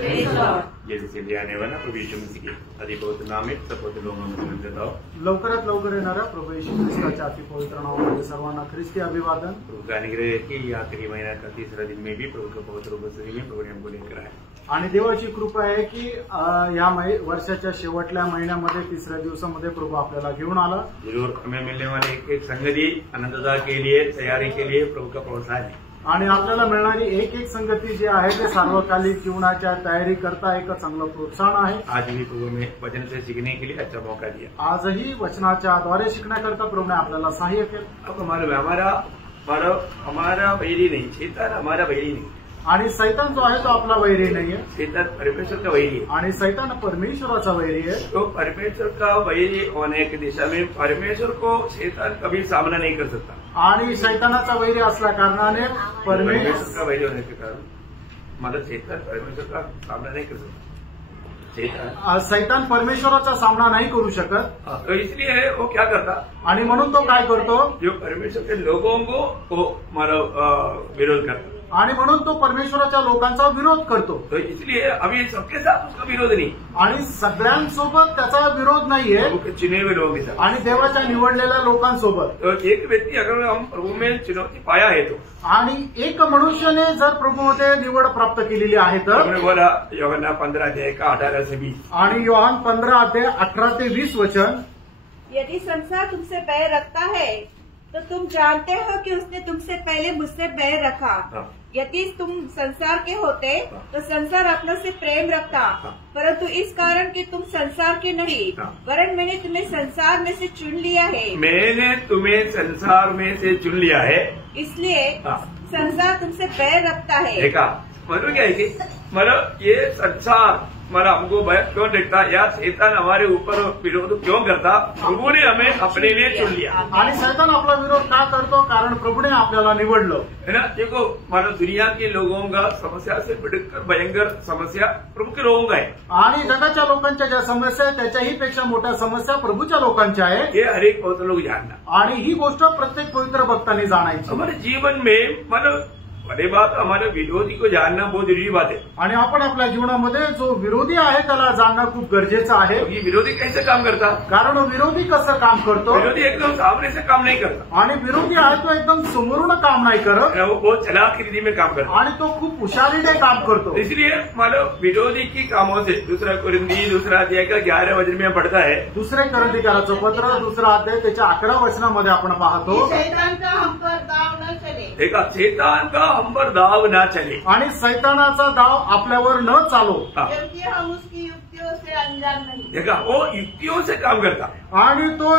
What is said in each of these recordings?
आने वाला प्रभु यीशु मसीह के अति पवित्र नाम में सबको लोगों लवकरात लवकर येणाऱ्या प्रभू येशू ख्रिस्ताच्या अति पवित्र नावामध्ये सर्वांना ख्रिस्ती अभिवादन। प्रभु का अनुग्रह की आखिरी महीना का तीसरा दिन में भी प्रभु का पवित्र उपस्थिति में प्रभु ने हमको लेकर आया आणि देवाची कृपा आहे की या वर्षाच्या शेवटल्या महिन्यामध्ये तिसऱ्या दिवसामध्ये प्रभु आपल्याला घेऊन आला। जरूर हमें मिलने वाले एक संगति आनंदता के लिए तैयारी के लिए प्रभु का प्रोत्साहन है आणि आपल्याला मिळणारी एक संगती जी आहे ते सार्वकालिक जीवनाच्या तयारी करता एक चांगलं प्रोत्साहन आहे। आज भी प्रभु ने वचन से सीखने के लिए अच्छा मौका दिया। आजही वचनाच्या द्वारे शिकण्याकरता प्रभुने आपल्याला सहाय्य केलं। अब हमारा वैरी नहीं, शैतान हमारा वैरी नहीं आणि सैतान जो आहे तो आपला वैरी नाहीये, शैतान परमेश्वर का वैरी है आणि सैतान परमेश्वराचा वैरी आहे। तो परमेश्वर का वैरी होने की दिशा में परमेश्वर को शैतान कभी सामना नहीं कर सकता आणि सैतानाचा वैरी असल्या कारणाने परमेश्वर का वैरी होने के कारण मतलब शैतान परमेश्वर का सामना नहीं कर सकता। सैतान परमेश्वराचा सामना नाही करू शकत, तो इसलिए वो क्या करता आणि म्हणून तो काय करतो, जो परमेश्वर के लोगों को वो विरोध करता आणि म्हणून तो परमेश्वराच्या लोकांचा विरोध करतो। तो इसलिए अभी सबके साथ उसका विरोध नहीं, आणि सगळ्यांसोबत त्याचा विरोध नाहीये, चुने हुए लोगों के साथ आणि देवाच्या निवडलेल्या लोकांसोबत। तो एक व्यक्ति अगर हम प्रभु में चुनौती पाया है तो आणि एक मनुष्याने जर प्रभूमध्ये निवड प्राप्त केलेली आहे तर बोला यूहन्ना 15 अध्याय का 18 से 20 आणि योहान 15 अध्याय 18 ते 20 वचन, यदि संसार तुमसे बैर रखता है तो तुम जानते हो कि उसने तुमसे पहले मुझसे बैर रखा। यदि तुम संसार के होते तो संसार अपने से प्रेम रखता, परंतु इस कारण कि तुम संसार के नहीं वरन मैंने तुम्हें संसार में से चुन लिया है। मैंने तुम्हें संसार में से चुन लिया है, इसलिए संसार तुमसे बैर रखता है। देखा मतलब क्या है कि मतलब ये संसार हमारा हमको भय क्यों देखता या शैतान हमारे ऊपर विरोध क्यों करता, प्रभु ने हमें अपने लिए चुन लिया। आणि सैतान आपला विरोध का करतो, कारण प्रभुने आपल्याला निवडलं है ना। देखो मानो दुनिया के लोगों का समस्या से बढ़कर भयंकर समस्या प्रभु के लोगों का है, आणि जगाच्या लोकांच्या ज्या समस्या आहेत त्याच्याही पेक्षा मोठ्या समस्या प्रभूच्या लोकांच्या आहे। ये हर एक पवित्र लोग जानना, आणि ही गोष्ट प्रत्येक पवित्र भक्ताने जाणायची। हमारे जीवन में मतलब बड़ी बात हमारे विरोधी को जानना बहुत जरूरी बात है, आणि आपण आपल्या जीवनामध्ये जो विरोधी आहे त्याला जाणणं खूप गरजेचं आहे। ये विरोधी कैसे काम करता, कारण विरोधी कसं काम करतो, विरोधी एकदम सामने से काम नहीं करता, आणि विरोधी आहे तो एकदम समोरून काम नाही करत, वो बहुत चालाकी रीति में काम करता, आणि तो खूप हुशारीने काम करतो। इसलिए मतलब विरोधी की कामों से दूसरा अध्याय का 11 वचन में पढ़ता है, दुसरे करंदीकाराचं पत्र 2 अध्याय त्याच्या 11 वचनामध्ये आपण पाहतो, शैतान का हम पर दाव न चले। देखा शैतान का हम पर दाव ना चले, आणि सैतानाचा दाव आपल्यावर न चालो, क्योंकि हम उसकी युक्तियों से अनजान नहीं। देखा वो युक्तियों से काम करता आणि तो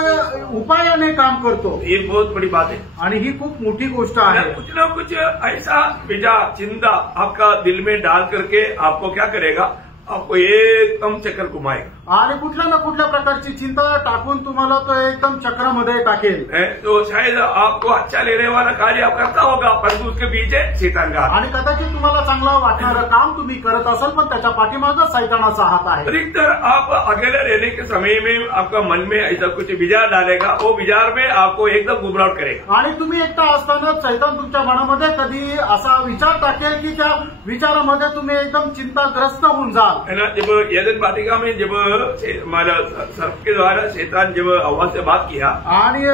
उपायाने काम करतो। ये बहुत बड़ी बात है, आणि ही खूप मोठी गोष्ट आहे। कुछ न कुछ ऐसा विचार चिंता आपका दिल में डाल करके आपको क्या करेगा, आपको एकदम चक्कर घुमाएगा, आणि कुठल्या ना कुठल्या प्रकारची चिंता टाकून तुम्हाला तो एकदम चक्रामध्ये टाकेल। तो शायद आपको अच्छा लेने वाला कार्य आप करता होगा, परंतु उसके पीछे शैतान का, आणि कदाचित तुम्हाला चांगलं वाटणारं काम तुम्ही करत असाल पण त्याच्या पाठीमागे सैतानाचा हात आहे। अधिकतर आप अकेले रहने के समय में आपका मन में ऐसा कुछ विचार डालेगा, वो विचार में आपको एकदम गुमराह करेगा, आणि तुम्ही एकटा असताना सैतान तुमच्या मनामध्ये कधी असा विचार टाकेल की त्या विचारामध्ये तुम्ही एकदम चिंताग्रस्त होऊन जाल। है ना। जब एदन वाटिका में जब हमारा सर्प के द्वारा शैतान जब हवा से बात किया, आणि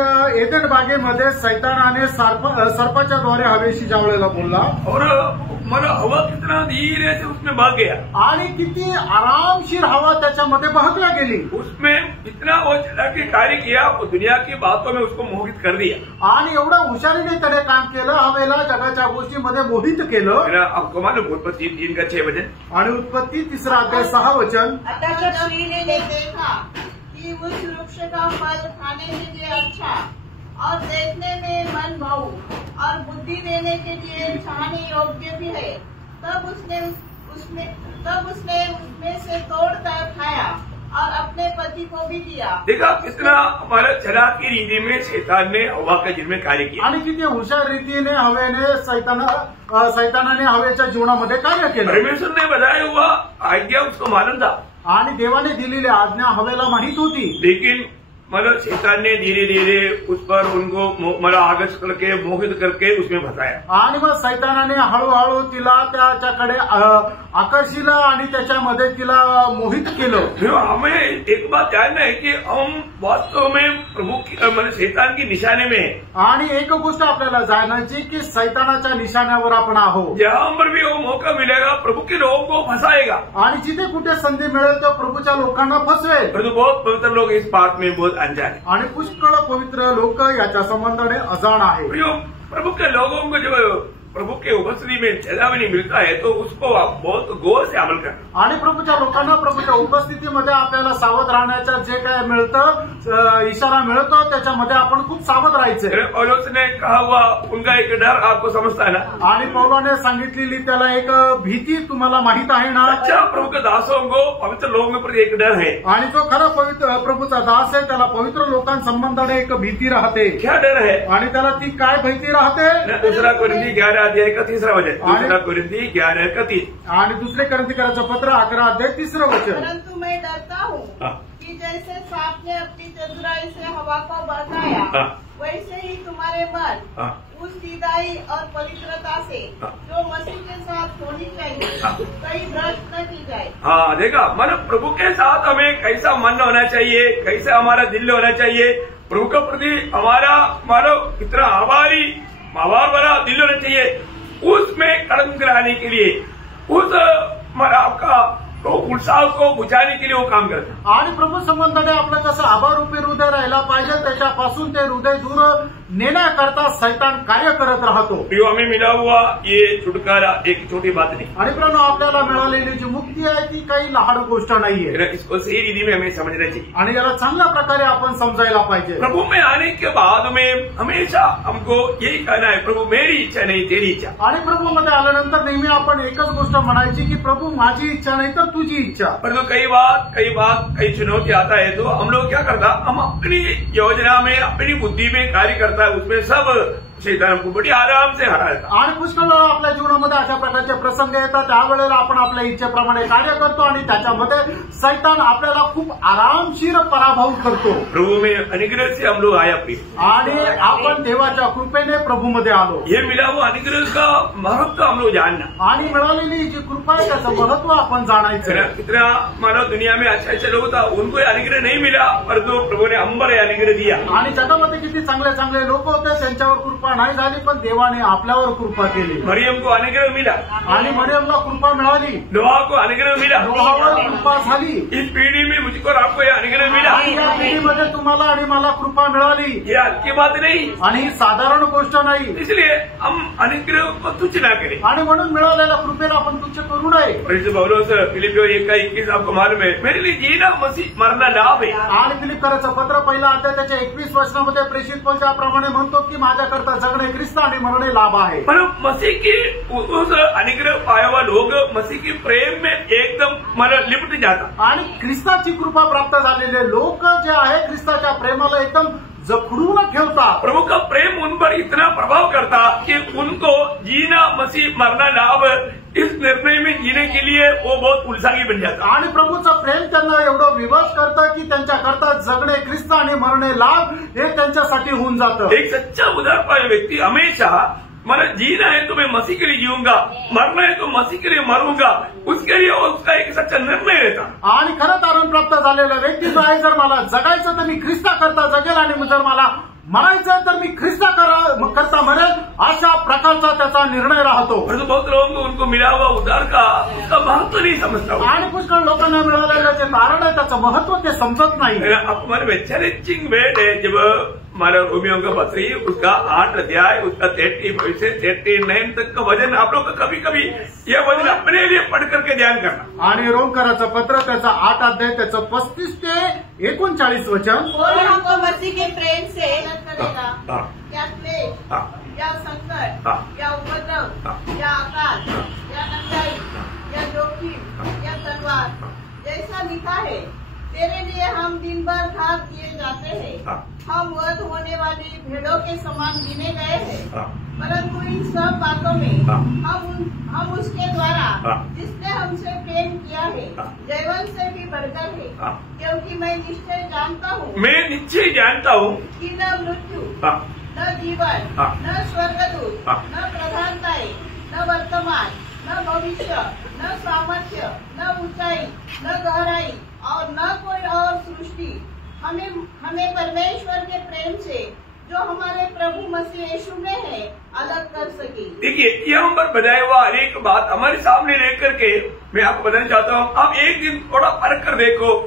एदन बागेमध्ये सैतानाने सर्पाच्या द्वारे हवेशी ज्यावेळेला बोलला, और मला हवा कितना धीरे से उसमें बह गया, आणि किती आरामशीर हवा त्याच्यामध्ये बहकल्या गेली, उसमें इतना वो चलाकी कार्य किया, वो दुनिया की बातों में उसको मोहित कर दिया, आणि एवढं हुशारीने त्याने काम केलं, हवेला जगाच्या गोष्टीमध्ये मोहित केलं। आपको मालूम उत्पत्ति 3 का 6 वचन, आणि उत्पत्ति 3 अध्याय 6 वचन, अतः जब स्त्री ने देखा कि उस वृक्ष का फल खाने के लिए अच्छा और देखने में मन भाऊ और बुद्धि देने के लिए चाहने योग्य भी है, तब उसने उसमें से तोड़कर खाया और अपने पति को भी दिया। देखा कितना हमारा चलाकी रीति में शैतान ने हवा का जीवन में कार्य किया, आणि किती हुशार रीतीने हवेने सैतानाने हवेच्या जीवनामध्ये कार्य केलं। परमेश्वर ने बताया हुआ आज्ञा उसको मालूम था, आणि देवाने दिलेली आज्ञा हवेला माहित होती, लेकिन मतलब शैतान ने धीरे धीरे उस पर उनको मतलब आकर्षित करके मोहित करके उसमें फंसाया। आणि मग सैतानाने हळूहळू तिला त्याच्याकडे आकर्षिलं आणि त्याच्यामध्ये तिला मोहित केलं। हमें एक बात जानना है कि हम वास्तव में प्रभु की मतलब शैतान की निशाने में है। आणि एक गोष्ट आपल्याला जाणायची की सैतानाच्या निशाण्यावर आपण आहोत। जहां पर भी वो मौका मिलेगा प्रभु के लोगों को फंसाएगा आणि जिथे कुठे संधी मिळेल तो प्रभूच्या लोकांना फसवेल। परंतु बहुत पवित्र लोग इस बात में बहुत अनजान है आणि पुष्कळ पवित्र लोक याच्या संबंधाने अजाण आहे। प्रभु के लोगों को जब प्रभु के उपस्थिति में चेतावनी मिलता है तो उसको आप बहुत गौर से अमल करना। आणि प्रभूच्या लोकांना प्रभूच्या उपस्थितीमध्ये आपल्याला सावध राहण्याचं जे काय मिळतं इशारा मिळतो त्याच्यामध्ये आपण खूप सावध राहायचं। पौलुस ने कहा हुआ उनका एक डर आपको समझता है ना। आणि पौलाने सांगितलेली त्याला एक भीती तुम्हाला माहित आहे ना। अच्छा प्रभु के दासों को पवित्र लोगों के प्रति एक डर है आणि जो खरा पवित्र प्रभूचा दास आहे त्याला पवित्र लोकांसंबंधाने एक भीती राहते। क्या डर है? आणि त्याला ती काय भीती राहते? दूसरा कोरिन्थी 11 अध्याय का 3रा वचन। दूसरा कोरिन्थी 11 का 3। आणि दुसरे कोरिन्थीकरांचं पत्र 11 अध्याय 3रं वचन। परंतु मैं डरता हूँ कि जैसे सांप ने अपनी चतुराई से हवा को बहकाया वैसे ही तुम्हारे मन उस सीधाई और पवित्रता से जो मसीह के साथ होनी चाहिए कहीं भ्रष्ट न की जाए। हाँ देखा मतलब प्रभु के साथ हमें कैसा मन होना चाहिए, कैसा हमारा दिल होना चाहिए, प्रभु के प्रति हमारा मतलब इतना आभारी आभार भरा दिल होना चाहिए। उसमें कलंक लाने के लिए उस आपका तो उत्साह को बुझाने के लिए वो काम करते। आणि प्रभू संबंधाने आपलं कसं आभारूपी हृदय राहायला पाहिजे त्याच्यापासून ते हृदय दूर नेण्याकरता सैतान कार्य करत राहतो। हमें मिला हुआ ये छुटकारा एक छोटी बात नहीं। आणि प्रभू आपल्याला मिळालेली जी मुक्ती आहे ती काही लहान गोष्ट नाहीये। इसको सही रीति में हमें समझना चाहिए आणि याला चांगल्या प्रकारे आपण समजायला पाहिजे। प्रभु में आने के बाद में हमेशा हमको यही कहना है प्रभु मेरी इच्छा नहीं तेरी इच्छा। आणि प्रभू मध्ये आल्यानंतर नेहमी आपण एकच गोष्ट म्हणायची की प्रभु माझी इच्छा नहीं तर तुझी इच्छा। परंतु कई बात कई चुनौती आता है तो हम लोग क्या करता, हम अपनी योजना में अपनी बुद्धि में कार्य करता है उसमें सब शैतान को बड़ी आराम से हरायचा। आणि पुष्कळ वेळा आपल्या जीवनामध्ये अशा प्रकारचे प्रसंग येतात त्यावेळेला आपण आपल्या इच्छेप्रमाणे कार्य करतो आणि त्याच्यामध्ये सैतान आपल्याला खूप आरामशीर पराभव करतो। प्रभु में अनुग्रह से हम लोग आया प्रिय आणि आपण देवाच्या कृपेने प्रभूमध्ये आलो। ये मिला वो अनुग्रह का महत्व हम लोग जानना आणि मिळालेली जी कृपा आहे त्याचं महत्व आपण जाणायचं। इतना मानव दुनिया में अच्छे लोग था उनको अनुग्रह नहीं मिला परंतु प्रभु ने अंबर अनुग्रह दिया। आणि जगामध्ये किती चांगले लोक होते त्यांच्यावर कृपा नाही झाली पण देवाने आपल्यावर कृपा केली। मरियम को अनुग्रह मिला आणि मरियमला कृपा मिळाली। नोहा को अनुग्रह मिला। नोहावर कृपा झाली। इस पीढ़ी में मुझको और आपको ये अनुग्रह मिला। या पिढीमध्ये तुम्हाला आणि मला कृपा मिळाली। ये हल्की बात नहीं आणि ही साधारण गोष्ट नाही। इसलिए हम अनुग्रह को तुच्छ ना करें आणि म्हणून मिळालेल्या कृपेला आपण तुच्छ करू नये। पौलुस फिलिपियों 1:21 आपको मालूम है मेरे लिए जीना मसीह मरना लाभ है। आणि फिलिप्पीकरांचं पत्र पहिला अध्याय त्याच्या 21 वचनामध्ये प्रेषित पौल त्याप्रमाणे म्हणतो की माझ्याकरता जगणे ख्रिस्त आणि मरणे लाभ आहे। मतलब मसीह की उस अनुग्रह पाया हुआ लोग मसीह की प्रेम में एकदम मतलब लिपट जाता। आणि ख्रिस्ताची कृपा प्राप्त झालेले लोक जे आहे ख्रिस्ताच्या प्रेमाला एकदम जखडून ठेवता। प्रभु का प्रेम उन पर इतना प्रभाव करता कि उनको जीना मसीह मरना लाभ इस निर्णय में जीने के लिए वो बहुत उत्साही बन जाता। आणि प्रभूचं प्रेम त्यांना एवढं विवश करतं की त्यांच्याकरता जगणे ख्रिस्त आणि मरणे लाभ हे त्यांच्यासाठी होऊन जातं। एक सच्चा उदारपाय व्यक्ति हमेशा मतलब जीना है तो मैं मसीह के लिए जीऊंगा, मरना है तो मसीह के लिए मरूंगा, उसके लिए उसका एक सच्चा निर्णय रहता। आणि खरं तारण प्राप्त झालेला व्यक्ती जो आहे जर मला जगायचं तर मी ख्रिस्ता करता जगेल आणि जर मला मरायचं तर मी ख्रिस्ता करता मरेल अशा प्रकारचा त्याचा निर्णय राहतो। परंतु बहुत लोगों को उनको मिला हुआ उद्धार का उसका महत्व नहीं समझता। आणि पुष्कळ लोकांना मिळालेलं जे तारण आहे त्याचं महत्व ते समजत नाही। हमारे में चैलेंजिंग वर्ड है जब हमारा रोमियो का पत्री उसका 8 अध्याय उसका 30 से 39 तक का वजन आप लोग कभी कभी यह वजन अपने लिए पढ़ करके ध्यान करना। आणि रोमकराचं पत्र त्याचा 8 अध्याय त्याचं 35 ते 39 वचन। और हमको मसीह के प्रेम से करेगा या क्लेश या संकट या उपद्रव या आकाश या नंगाई या जोखिम या तलवार जैसा लिखा है तेरे लिए हम दिन भर घात किए जाते हैं, हम वध होने वाली भेड़ों के समान गिने गए हैं। परंतु इन सब बातों में हाँ। हम उसके द्वारा हाँ। जिसने हमसे प्रेम किया है हाँ। जैवन से भी बढ़कर है, हाँ। क्योंकि मैं निश्चय जानता हूँ मैं निश्चय जानता हूँ कि न मृत्यु, हाँ, न जीवन, हाँ। न स्वर्गदूत, हाँ। न प्रधानताएं, न वर्तमान, न भविष्य, न सामर्थ्य, न ऊंचाई, न गहराई और न कोई और सृष्टि हमें परमेश्वर के प्रेम से जो हमारे प्रभु मसीह यीशु में है अलग कर सके। देखिए यहाँ पर बताया हुआ हर एक बात हमारे सामने लेकर के मैं आपको बताना चाहता हूँ। आप एक दिन थोड़ा परख कर देखो,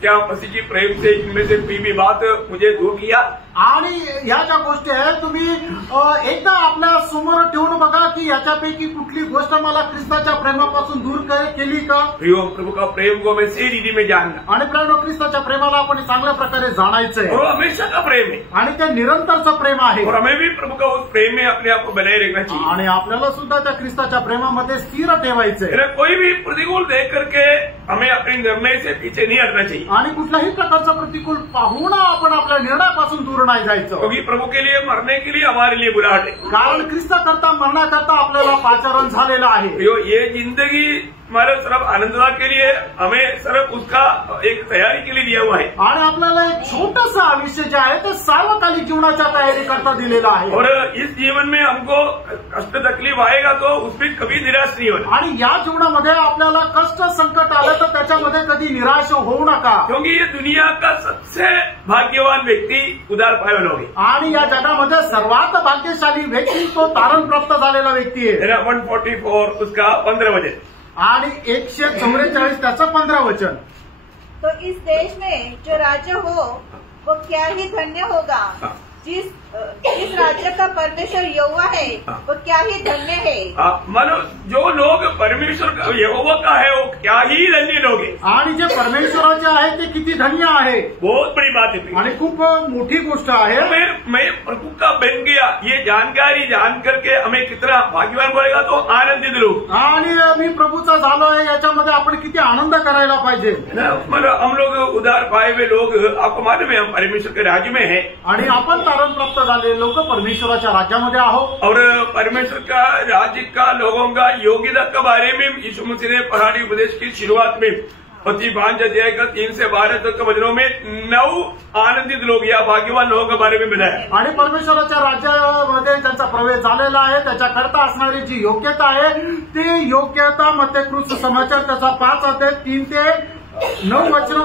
क्या मसीह की प्रेम से इनमें से कोई भी बात मुझे दूर किया? आणि ह्या ज्या गोष्टी आहेत तुम्ही एकदा आपल्या समोर ठेवून बघा की याच्यापैकी कुठली गोष्ट मला ख्रिस्ताच्या प्रेमापासून दूर केली का? प्रियो, प्रभु का प्रेम को हमें सही रीति में जानना आणि प्रेम ख्रिस्ताच्या प्रेमाला आपण चांगल्या प्रकारे जाणायचंय और हमेशा का प्रेम है आणि ते निरंतरचं प्रेम आहे और हमें भी प्रभु का उस प्रेम में अपने आप को बनाए रखना चाहिए आणि आपल्याला सुद्धा त्या ख्रिस्ताच्या प्रेमामध्ये स्थिर ठेवायचंय मेरा कोई भी प्रतिकूल देख करके हमें अपने निर्णय से पीछे नहीं हटना चाहिए, आणि कुठल्याही प्रकारचं प्रतिकूल पाहून आपण आपल्या निर्णयापासून दूर नाही जायचं, क्योंकि प्रभु के लिए मरने के लिए हमारे लिए बुलाहट है। कारण ख्रिस्त करता मरण्याकरता आपल्याला पाचारण झालेलं आहे। प्रियो, ये जिंदगी हमारे सिर्फ आनंदता के लिए हमें सिर्फ उसका एक तैयारी के लिए दिया हुआ है आणि आपल्याला एक छोटंसं आयुष्य जे आहे ते सार्वकालिक जीवनाच्या तयारी करता दिलेलं आहे और इस जीवन में हमको कष्ट तकलीफ आएगा तो उसमें कभी निराश नहीं होना, आणि या जीवनामध्ये आपल्याला कष्ट संकट आलं तर त्याच्यामध्ये कधी निराश होऊ नका, क्योंकि ये दुनिया का सबसे भाग्यवान व्यक्ति उदार पाए वाला होगी। आणि या जगामध्ये सर्वात भाग्यशाली व्यक्ती तो तारण प्राप्त झालेला व्यक्ती आहे। 144 उसका 15 वचन आणि 144 त्याचं 15 वचन। तो इस देश में जो राज्य हो वो क्या ही धन्य होगा, जिस राज्य का परमेश्वर यहोवा है वो क्या ही धन्य है। मानो जो लोग परमेश्वर का यहोवा का है वो क्या ही धन्य लोग हैं। आणि जे परमेश्वराचे आहे ते किती धन्य आहे, बहुत बड़ी बात है आणि खूप मोठी गोष्ट आहे। मैं प्रभु का बन गया ये जानकारी जान करके हमें कितना भाग्यवान बोलेगा तो आनंदित लोग, आणि मी प्रभूचा झालो आहे याच्यामध्ये आपण किती आनंद करायला पाहिजे। मतलब हम लोग उदार पाए हुए लोग, आपको मालूम है हम परमेश्वर के राज्य में है आणि आपण तारण प्राप्त झालेले लोक परमेश्वराच्या राज्यामध्ये आहोत। और परमेश्वर का राज्य का लोगों का योग्यता के बारे में यीशु मसीह ने पहाड़ी उपदेश की शुरुआत में 5 अध्याय का 3 से 12 तक के वचनों में 9 आनंदित लोग या भाग्यवान लोगों के बारे में बताया। आणि परमेश्वराच्या राज्यामध्ये ज्यांचा प्रवेश झालेला आहे त्याच्याकरता असणारी जी योग्यता आहे ती योग्यता मत्तेकृत समाचार त्याचा 5 अध्याय 3 ते 9 वचन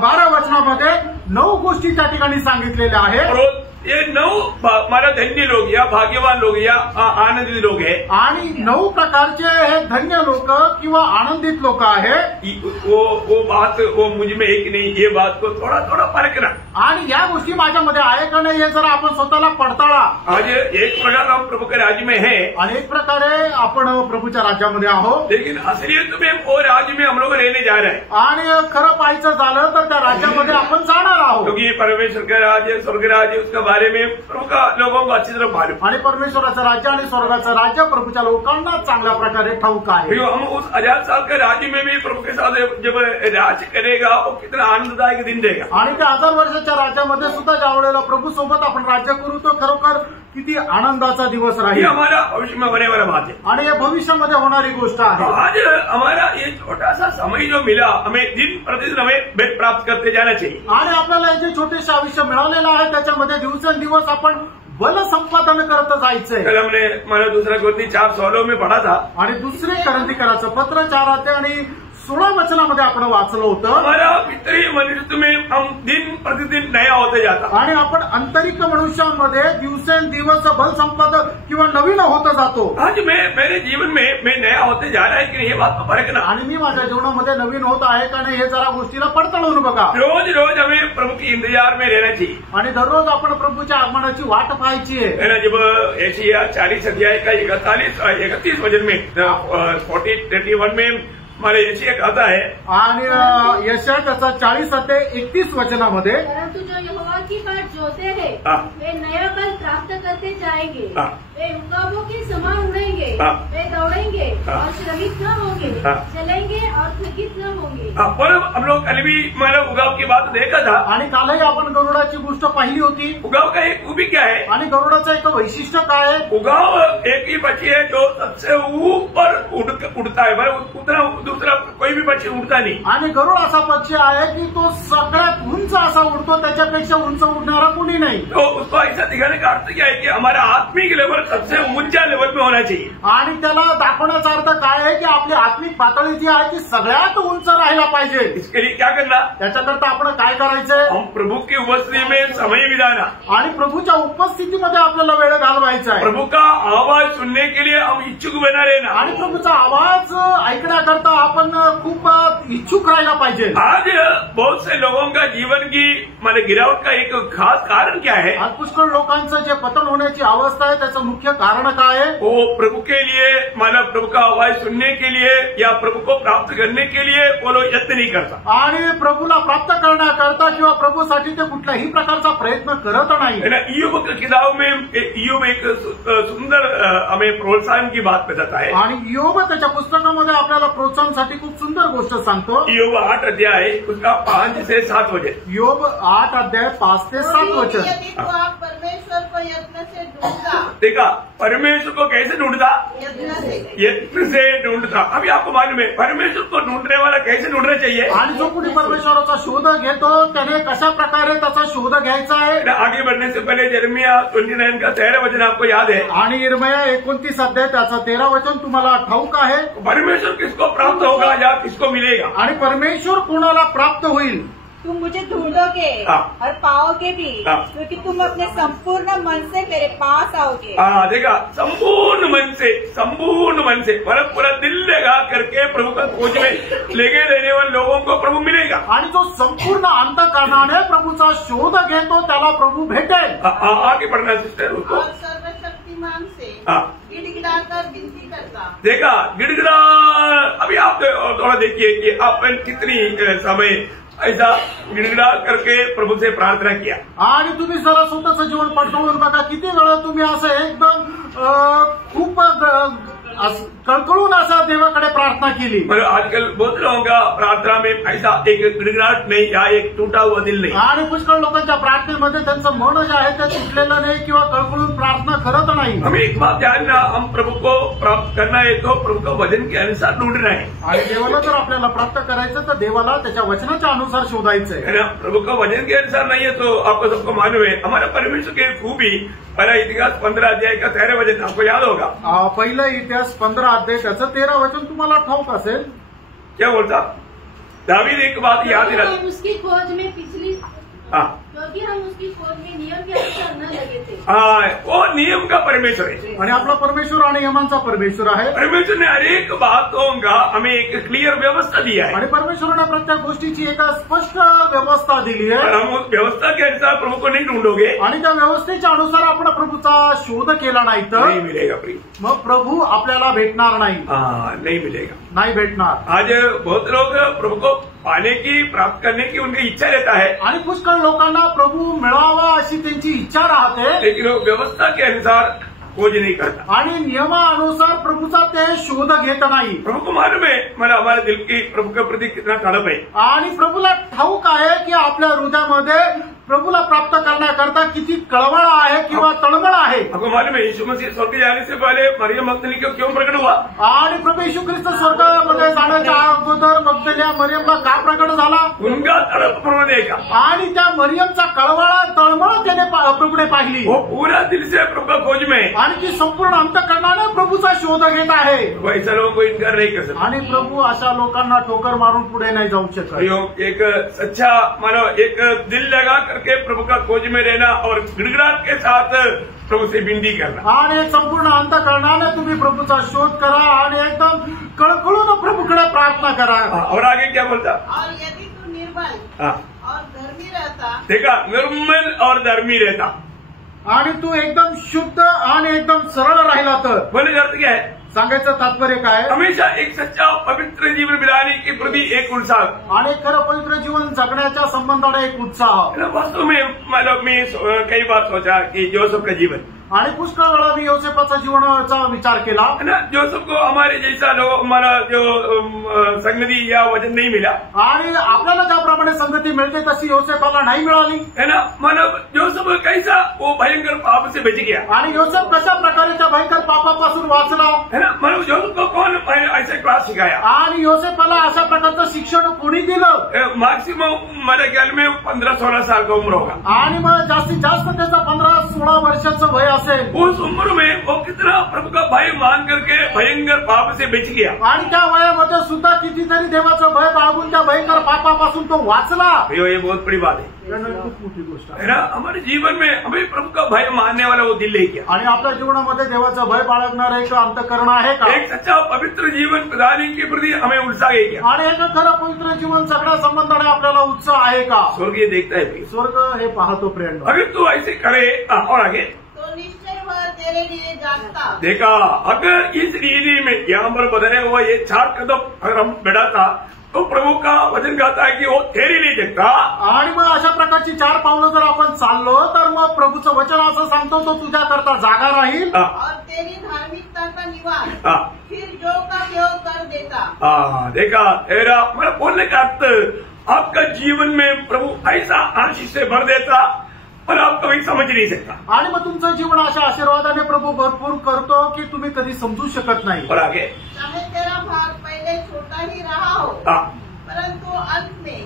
12 वचनामध्ये 9 गोष्टी त्या ठिकाणी सांगितलेल्या आहेत। ये 9 हमारा धन्य लोग या भाग्यवान लोग या आनंदित लोग हैं, आणि 9 प्रकारचे हे धन्य लोक किंवा आनंदित लोक आहेत। वो बात वो मुझ में एक नहीं, ये बात को थोड़ा थोड़ा परखना, आणि या गोष्टी माझ्यामध्ये आहे का नाही हे जरा आपण स्वतःला पडताळा। आज एक प्रकार हम प्रभु के राज्य में है, अनेक प्रकारे आपण प्रभूच्या राज्यामध्ये आहोत, लेकिन असलियत में वो राज्य में हम लोग रहने जा रहे हैं। आणि खरं पाहायचं झालं तर त्या राज्यामध्ये आपण जाणार आहोत, क्योंकि परमेश्वर का राज्य स्वर्ग राज्य उसका बारे में प्रभु का लोगों को अच्छी तरह मालूम, आणि परमेश्वराचं राज्य आणि स्वर्गाचं राज्य प्रभूच्या लोकांना चांगल्या प्रकारे ठाऊक आहे। हम उस 1000 साल के राज्य में भी प्रभु के साथ जब राज्य करेगा वो कितना आनंददायक दिन देगा, आणि त्या 1000 वर्षाच्या राज्यामध्ये सुद्धा ज्यावेळेला प्रभू सोबत आपण राज्य करू तो खरोखर किती आनंदाचा दिवस ये राहील, हमारा भविष्य में होने वाला बात है। आणि हे भविष्यामध्ये होणारी गोष्ट आहे। आज हमारा ये छोटा सा समय जो मिला हमें दिन प्रतिदिन हमें भेद प्राप्त करते जाना चाहिए, आणि आपल्याला जे छोटेसे आयुष्य मिळालेलं आहे त्याच्यामध्ये दिवसेंदिवस आपण बल संपादन करत जायचंय। कल हमने हमारा दूसरा कोती 4:16 में पढ़ा था, आणि दुसरे करंदीकराचं पत्र 4 अध्याय आणि 16 वचनामध्ये आपण वाचलं होतं। हमारा पितरी मनुष्य में हम दिन प्रतिदिन नया होते जाता, आणि आपण आंतरिक मनुष्यांमध्ये दिवसेंदिवस बल संपादन किंवा नवीन होत जातो। आज मेरे जीवन में मैं नया होते जा रहा है कि नहीं ये बात को परखना, आणि मी माझ्या जीवनामध्ये नवीन होत आहे का नाही हे जरा गोष्टीला पडताळून बघा। रोज रोज हमें प्रभु के इंतजार में रहना चाहिए, आणि दररोज आपण प्रभूच्या आगमनाची वाट पाहायची आहे। जब एशिया 40 अध्याय का 31 वचन में 40:31 में हमारे यशायाह कहता है, आणि यशायाह त्याचा 40 अध्याय 31 वचनामध्ये, परंतु जो यहोवा की बाट जोते हैं वे नया बल प्राप्त करते जाएंगे, वे उकाबों के समान उड़ेंगे, वे दौड़ेंगे और श्रमित न होंगे, चलेंगे और थकित न होंगे। पर हम लोग कल भी मतलब उगाव की बात देखा था। आणि कालही आपण गरुडाची गोष्ट पाहिली होती। उगाव का एक खूबी क्या है? आणि गरुडाचं एक वैशिष्ट्य काय आहे? उगाव एक ही पक्षी है जो सबसे ऊपर उड़ता है, उतना दूसरा कोई भी पक्षी उड़ता नहीं। आणि गरुड असा पक्षी आहे की तो सगळ्यात उंच असा उडतो, त्याच्यापेक्षा उंच उडणारा कोणी नाही। तो उसको ऐसा दिखाने का अर्थ क्या है कि हमारा आत्मिक लेवल सबसे ऊंचा लेवल में होना चाहिए। आणि त्याला दाखवण्याचा अर्थ काय आहे की आपली आत्मिक पातळी जी आहे ती सगळ्यात उंच राहायला पाहिजे। इसके लिए क्या करना? त्याच्याकरता आपण काय करायचंय? हम प्रभु की उपस्थिति में समय बिताना, आणि प्रभूच्या उपस्थितीमध्ये आपल्याला वेळ घालवायचा आहे। प्रभु का आवाज सुनने के लिए हम इच्छुक बना लेना। आणि प्रभूचा आवाज ऐकण्याकरता आपण खूप इच्छुक राहायला पाहिजे। आज बहुत से लोगों का जीवन की मतलब गिरावट का एक खास कारण क्या है? आज पुष्कळ लोकांचं जे पतन होण्याची अवस्था आहे त्याचं मुख्य कारण काय आहे? वो प्रभु के लिए मतलब प्रभु का आवाज सुनने के लिए या प्रभु को प्राप्त करने के लिए वो लोग यत्न नहीं करता। आणि प्रभूला प्राप्त करण्याकरता किंवा प्रभूसाठी ते कुठल्याही प्रकारचा प्रयत्न करत नाही। ईयोब की किताब में ईयोब एक सुंदर हमें प्रोत्साहन की बात बताता है। आणि ईयोब त्याच्या पुस्तकामध्ये आपल्याला प्रोत्साहनासाठी खूप सुंदर गोष्ट सांगतो। ईयोब 8 अध्याय उसका 5 से 7 वचन। ईयोब 8 अध्याय 5 ते 7 वचन। यदि तो आप परमेश्वर को यत्न से ढूंढता, देखा परमेश्वर को कैसे ढूंढता? यत्न से ढूंढता। अभी आपको मालूम है परमेश्वर को ढूंढने वाला कैसे ढूंढना चाहिए? आणि जो कोणी परमेश्वराचा शोध घेतो त्याने कशा प्रकारे त्याचा शोध घ्यायचा आहे? आगे बढ़ने से पहले यिर्मयाह 29 का 13 वचन आपको याद है? आणि यिर्मयाह 29 अध्याय त्याचा 13 वचन तुम्हाला ठाऊक आहे? परमेश्वर किसको प्राप्त होगा या किसको मिलेगा? आणि परमेश्वर कोणाला प्राप्त होईल? तुम मुझे ढूंढोगे और पाओगे भी, क्योंकि तुम अपने संपूर्ण मन से मेरे पास आओगे। देखा, संपूर्ण मन से मतलब पूरा दिल लगा करके प्रभु का खोज में लेके रहने वाले लोगों को प्रभु मिलेगा। आणि जो संपूर्ण अंतःकरणाने प्रभूचा शोध घेतो त्याला प्रभू भेटेल। आगे बढ़ना सिस्टर उसको। और सर्वशक्तिमान से गिड़गिड़ाकर विनती करता। देखा, गिड़गिड़ा। अभी आप थोड़ा देखिए कि आपने कितनी समय ऐसा गिड़गिड़ा करके प्रभू से प्रार्थना किया। आणि तुम्ही जरा स्वतःचं जीवन पडताळून बघा, किती वेळा तुम्ही असं एकदम खूप कळकळून असं देवाकडे प्रार्थना केली। पर आजकल बहुत लोगों का प्रार्थना में ऐसा एक गिड़गिड़ाहट नहीं या एक टूटा हुआ दिल नहीं। आणि पुष्कळ लोकांच्या प्रार्थनेमध्ये त्यांचं मन जे आहे ते तुटलेलं नाही किंवा कळकळून प्रार्थना करत नाही। हमें एक बात ध्यान रहा, हम प्रभु को प्राप्त करना है तो प्रभु का वचन के अनुसार ढूंढना है। आणि देवाला जर आपल्याला प्राप्त करायचं तर देवाला त्याच्या वचनाच्या अनुसार शोधायचं आहे। प्रभु का वचन के अनुसार नहीं है तो आपको सबको मालूम है हमारा परमेश्वर की खूबी। पहला इतिहास 15 अध्याय का 13 वचन आपको याद होगा। पहिला इतिहास 15 अध्याय त्याचं 13 वचन तुम्हाला ठाऊक असेल। क्या बोलता? दावीद एक बात याद दिला, उसकी खोज में पिछली क्योंकि हम उसकी खोज में नियम के अनुसार न लगे थे। वो नियम का परमेश्वर है आणि आपला परमेश्वर आणि नियमांचा परमेश्वर आहे। परमेश्वर ने हर एक बातों का हमें एक क्लियर व्यवस्था दिया है आणि परमेश्वराने प्रत्येक गोष्टीची एक स्पष्ट व्यवस्था दिली आहे। हम उस व्यवस्था के अनुसार प्रभु को नहीं ढूंढोगे आणि त्या व्यवस्थेच्या अनुसार आपण प्रभूचा शोध केला नाही तर नहीं मिलेगा प्रिय। मग प्रभू आपल्याला भेटणार नाही। नहीं मिलेगा, नाही भेटणार। आज बहुत लोग प्रभु को पाने की, प्राप्त करने की उनकी इच्छा रहता है, आणि पुष्कळ लोकांना प्रभू मिळावा अशी त्यांची इच्छा राहते, लेकिन वो व्यवस्था के अनुसार खोज नहीं करता आणि नियमानुसार प्रभूचा ते शोध घेत नाही। प्रभु को मालूम है मतलब हमारे दिल की प्रभु के प्रति कितना तड़प है। आणि प्रभूला ठाऊक आहे की आपल्या हृदयामध्ये प्रभूला प्राप्त करण्याकरता किती कळवळ आहे किंवा तळमळ आहे। आपको मालूम है यीशु मसीह स्वर्ग जाने से पहले मरियम मगदली को क्यों प्रकट हुआ? आणि प्रभू येशू ख्रिस्त स्वर्गामध्ये जाण्याच्या अगोदर मगदलिया मरियमला का प्रकट झाला? उनका तड़प प्रभु ने देखा आणि त्या मरियमचा कळवळा तळमळ त्याने प्रभूने पाहिली। वो पूरा दिल से प्रभु का खोज में, आणि ती संपूर्ण अंतःकरणाने प्रभूचा शोध घेत आहे। ऐसा लोगों को इनकार नहीं कर सकता। आणि प्रभू अशा लोकांना ठोकर मारून पुढे नाही जाऊ शकत। एक सच्चा मानो एक दिल लगा करके प्रभु का खोज में रहना और गिड़गिड़ाहट के साथ प्रभु से विनती करना। आणि एक संपूर्ण अंतःकरणाने तुम्ही प्रभूचा शोध करा आणि एकदम कळकळून प्रभूकडे प्रार्थना करा। और आगे क्या बोलता? और यदि तू निर्मल और धर्मी रहता। देखा, निर्मल और धर्मी रहता आणि तू एकदम शुद्ध आणि एकदम सरळ राहिला तर बोले अर्थ क्या है? सांगायचं तात्पर्य काय? हमेशा एक सच्चा पवित्र जीवन बिताने के प्रति एक उत्साह आणि खरं पवित्र जीवन जगण्याच्या संबंधाने एक उत्साह। वास्तव में मतलब मैं कई बार सोचा कि जोसेफ का जीवन आणि पुष्कळ वेळा मी योसेफाचा जीवनाचा विचार केला। जोसेफ को हमारे जैसा लोग हमारा जो संगति या वजन नहीं मिला, आणि आपल्याला ज्याप्रमाणे संगती मिळते तशी योसेफाला नाही मिळाली, है ना। मतलब जोसेफ कैसा वो भयंकर पाप से बच गया, आणि योसेफ कशा प्रकारे त्या भयंकर पापापासून वाचला, है ना। मतलब जोसेफ को कौन ऐसे क्लास सिखाया, आणि योसेफाला अशा प्रकारचं शिक्षण कोणी दिलं? मैक्सिमम मेरे ख्याल में 15-16 साल का उम्र होगा, आणि मग जास्तीत जास्त त्याचा 15-16 वर्षाचं वय असेल। उस उम्र में वो कितना प्रभु का भय मान करके भयंकर पाप से बच गया, आणि त्या वयामध्ये सुद्धा कितीतरी देवाचं भय बाळगून त्या भयंकर पापापासून तो वाचला। ये बहुत बड़ी बात है, खूप मोठी गोष्ट है ना। हमारे जीवन में हमें प्रभु का भय मानने वाला वो दिल लेके, आणि आपल्या जीवनामध्ये देवाचं भय बाळगणारं एक अंतःकरण आहे का? एक सच्चा पवित्र जीवन प्रदान के प्रति हमें उत्साह है क्या? आणि एक खरं पवित्र जीवन सगळ्या संबंधाने आपल्याला उत्साह आहे का? स्वर्ग ये देखता है प्रिय। स्वर्ग हे पाहतो प्रेम। अगर तू ऐसे करे और आगे तो निश्चय वह तेरे लिए जागता। देखा, अगर इस रीति में यहाँ पर बताया हुआ ये 4 कदम अगर हम बढ़ाता तो प्रभु का वचन कहता है कि वो तेरे लिए जगता। आणि मग अशा प्रकारची 4 पावलं जर आपण चाललो तर मग प्रभूचं वचन असं सांगतो तो तुझ्या करता जागा राहील और तेरी धार्मिकता का निवास फिर जो का त्यो कर देता। देखा, तेरा मेरा बोलने का अर्थ आपका जीवन में प्रभु ऐसा आशीष से भर देता पर आप कभी समझ नहीं सकता, आणि मग तुमचं जीवन अशा आशीर्वादाने प्रभू भरपूर करतो की तुम्ही कधी समजू शकत नाही। और आगे चाहे तेरा भाग पहले छोटा ही रहा हो, परंतु अंत में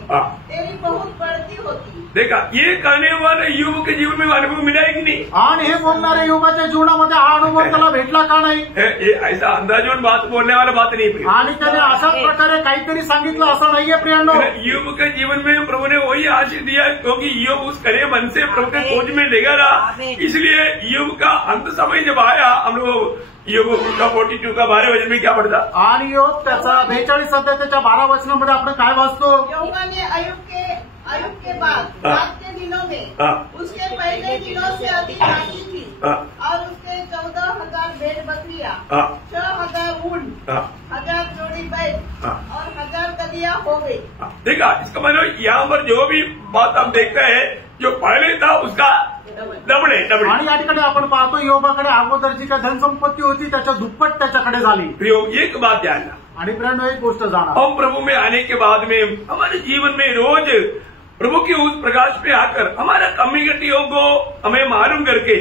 तेरी बहुत बढ़ती होती। देखा, ये कहने वाले युवक के जीवन में अनुभव मिला है कि नहीं? आणि हे बोलणाऱ्या युवकाच्या जीवनामध्ये हा अनुभव त्याला भेटला का नाही? ये ऐसा अंदाजून बात बोलने वाला बात नहीं प्रिय। आणि त्याने अशाच प्रकारे काहीतरी सांगितलं असं नाहीये प्रियांनो। युवक के जीवन में प्रभु ने वही आशीष दिया क्योंकि युवक उस करे मन से प्रभु के खोज में लेगा रहा, इसलिए युवक का अंत समय जब आया हम लोग युवक का 42 का 12 वचन में क्या पढ़ता? आणि योग त्याचा 42 अध्यायाच्या 12 वचनामध्ये आपण काय वाचतो? यहोवा ने अय्यूब के बाद के दिनों में उसके पहले दिनों से अधिक राशि थी और उसके 14,000 भेड़ बकरियां, 6,000 ऊंट, 1,000 जोड़ी बैल और 1,000 गदहियां हो गई। देखा, इसका मतलब यहाँ पर जो भी बात हम देखते हैं जो पहले था उसका डबल है। आणि या ठिकाणी आपण पाहतो योबाकडे अगोदर जी काय धनसंपत्ती होती त्याच्या दुप्पट त्याच्याकडे झाली। प्रयोग एक बात जानना, आणि प्रियांनो एक गोष्ट जाणा, हम प्रभु में आने के बाद में हमारे जीवन में रोज प्रभु के उस प्रकाश पे आकर हमारा कम्युनिटियों को हमें मालूम करके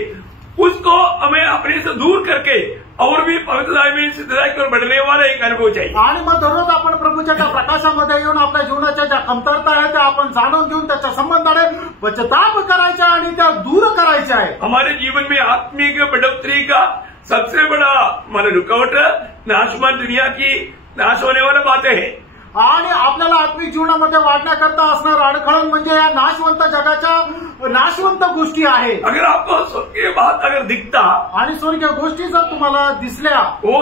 उसको हमें अपने से दूर करके और भी पवित्रता में सिद्धता की ओर बढ़ने वाला एक अनुभव चाहिए। आणि मग दररोज आपण प्रभूच्या त्या प्रकाशामध्ये येऊन आपल्या जीवनाच्या ज्या कमतरता आहेत त्या आपण जाणून घेऊन त्याच्या संबंधाने पश्चाताप करायचा आणि त्या दूर करायच्या आहे। हमारे जीवन में आत्मिक बढ़ोतरी का सबसे बड़ा मतलब रुकावट नाशवान दुनिया की नाश होने वाला बातें है। आणि आपल्याला आत्मिक जीवनामध्ये वाढण्याकरता असणारं अडखळण म्हणजे या नाशवंत जगाच्या नाशवंत गोष्टी आहे। अगर आपको स्वर्गीय बात अगर दिखता आणि स्वर्गीय गोष्टी जर तुम्हाला दिसल्या, वो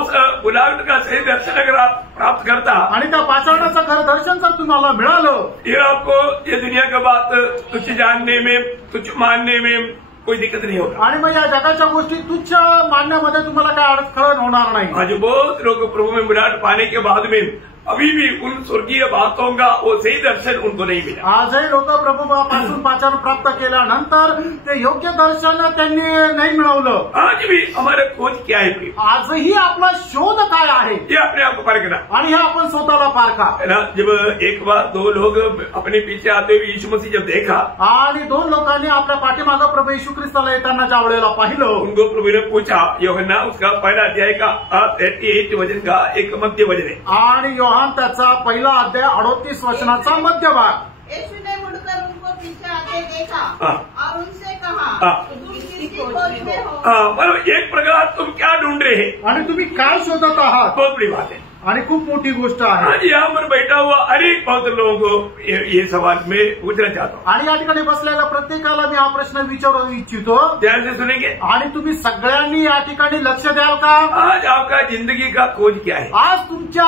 उदाहरण का सही दर्शन अगर आप प्राप्त करता आणि त्या पाचारणाचं खरं दर्शन जर तुम्हाला मिळालं, फिर आपको ये दुनिया का बात तुच्छ जानने में तुच्छ मानने में कोई दिक्कत नहीं होगा। आणि मग या जगाच्या गोष्टी तुच्छ मानण्यामध्ये तुम्हाला काय अडखळण होणार नाही। आज बहुत लोग प्रभु में विराट पाने के बाद में अभी भी उन स्वर्गीय बातों का वो सही दर्शन उनको नहीं मिला। आजही लोक प्रभूपासून पाचारण प्राप्त केल्यानंतर ते योग्य दर्शन त्यांनी नाही मिळवलं। आज भी हमारा खोज क्या है प्रिय? आजही आपला शोध काय आहे ये अपने आप को परखना, आणि हे आपण स्वतःला पारखा। है ना। जब एक बार 2 लोग अपने पीछे आते हुए यीशु मसीह जब देखा, आणि 2 लोकांनी आपल्या पाठीमागं प्रभू येशू ख्रिस्ताला येताना ज्या वेळेला पाहिलं, उनको प्रभु ने पूछा, यूहन्ना उसका पहला अध्याय का 38 वचन का एक मध्य वचन है, आणि योहान त्याचा पहिला अध्याय 38 वचनाचा मध्य भाग। यीशु ने मुड़कर उनको पीछे आते देखा और उनसे कहा, तुम किसकी खोज में हो? मतलब एक प्रकार तुम क्या ढूंढ रहे हैं? आणि तुम्ही काय शोधत आहात? बहुत बड़ी बात है आणि खूप मोठी गोष्ट आहे। आज यहाँ पर बैठा हुआ अनेक पवित्र लोगों को ये सवाल मैं पूछना चाहता हूँ। आणि या ठिकाणी बसलेल्या प्रत्येकाला मी हा प्रश्न विचारू इच्छितो, ध्यान से सुनेंगे आणि तुम्ही सगळ्यांनी या ठिकाणी लक्ष द्याल का? आज आपका जिंदगी का खोज क्या है? आज तुमच्या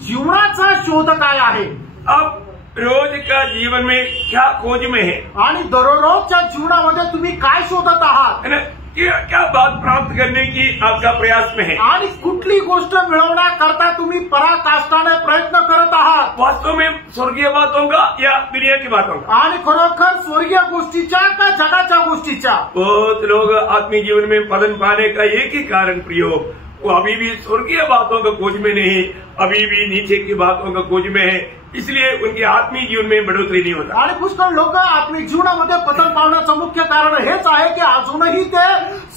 जीवनाचा शोध काय आहे? आप रोज का जीवन में क्या खोज में है? आणि दररोजच्या जीवनामध्ये तुम्ही काय शोधत आहात? है ना? क्या बात प्राप्त करने की आपका प्रयास में है? आणि कुठली गोष्ट मिळवण्याकरता तुम्ही पराकाष्ठाने प्रयत्न करत आहात? वास्तव में स्वर्गीय बातों का या दुनिया की बातों का? आणि खरोखर स्वर्गीय गोष्टीच्या का जगाच्या गोष्टीच्या? बहुत लोग आत्मीय जीवन में पतन पाने का एक ही कारण प्रियो, वो अभी भी स्वर्गीय बातों का खोज में नहीं, अभी भी नीचे की बातों का खोज में है, इसलिए उनके आत्मीय जीवन में बढ़ोतरी नहीं होता। आणि पुष्कळ लोक आत्मिक जीवनामध्ये पतन पावण्याचं मुख्य कारण हेच आहे की अजूनही ते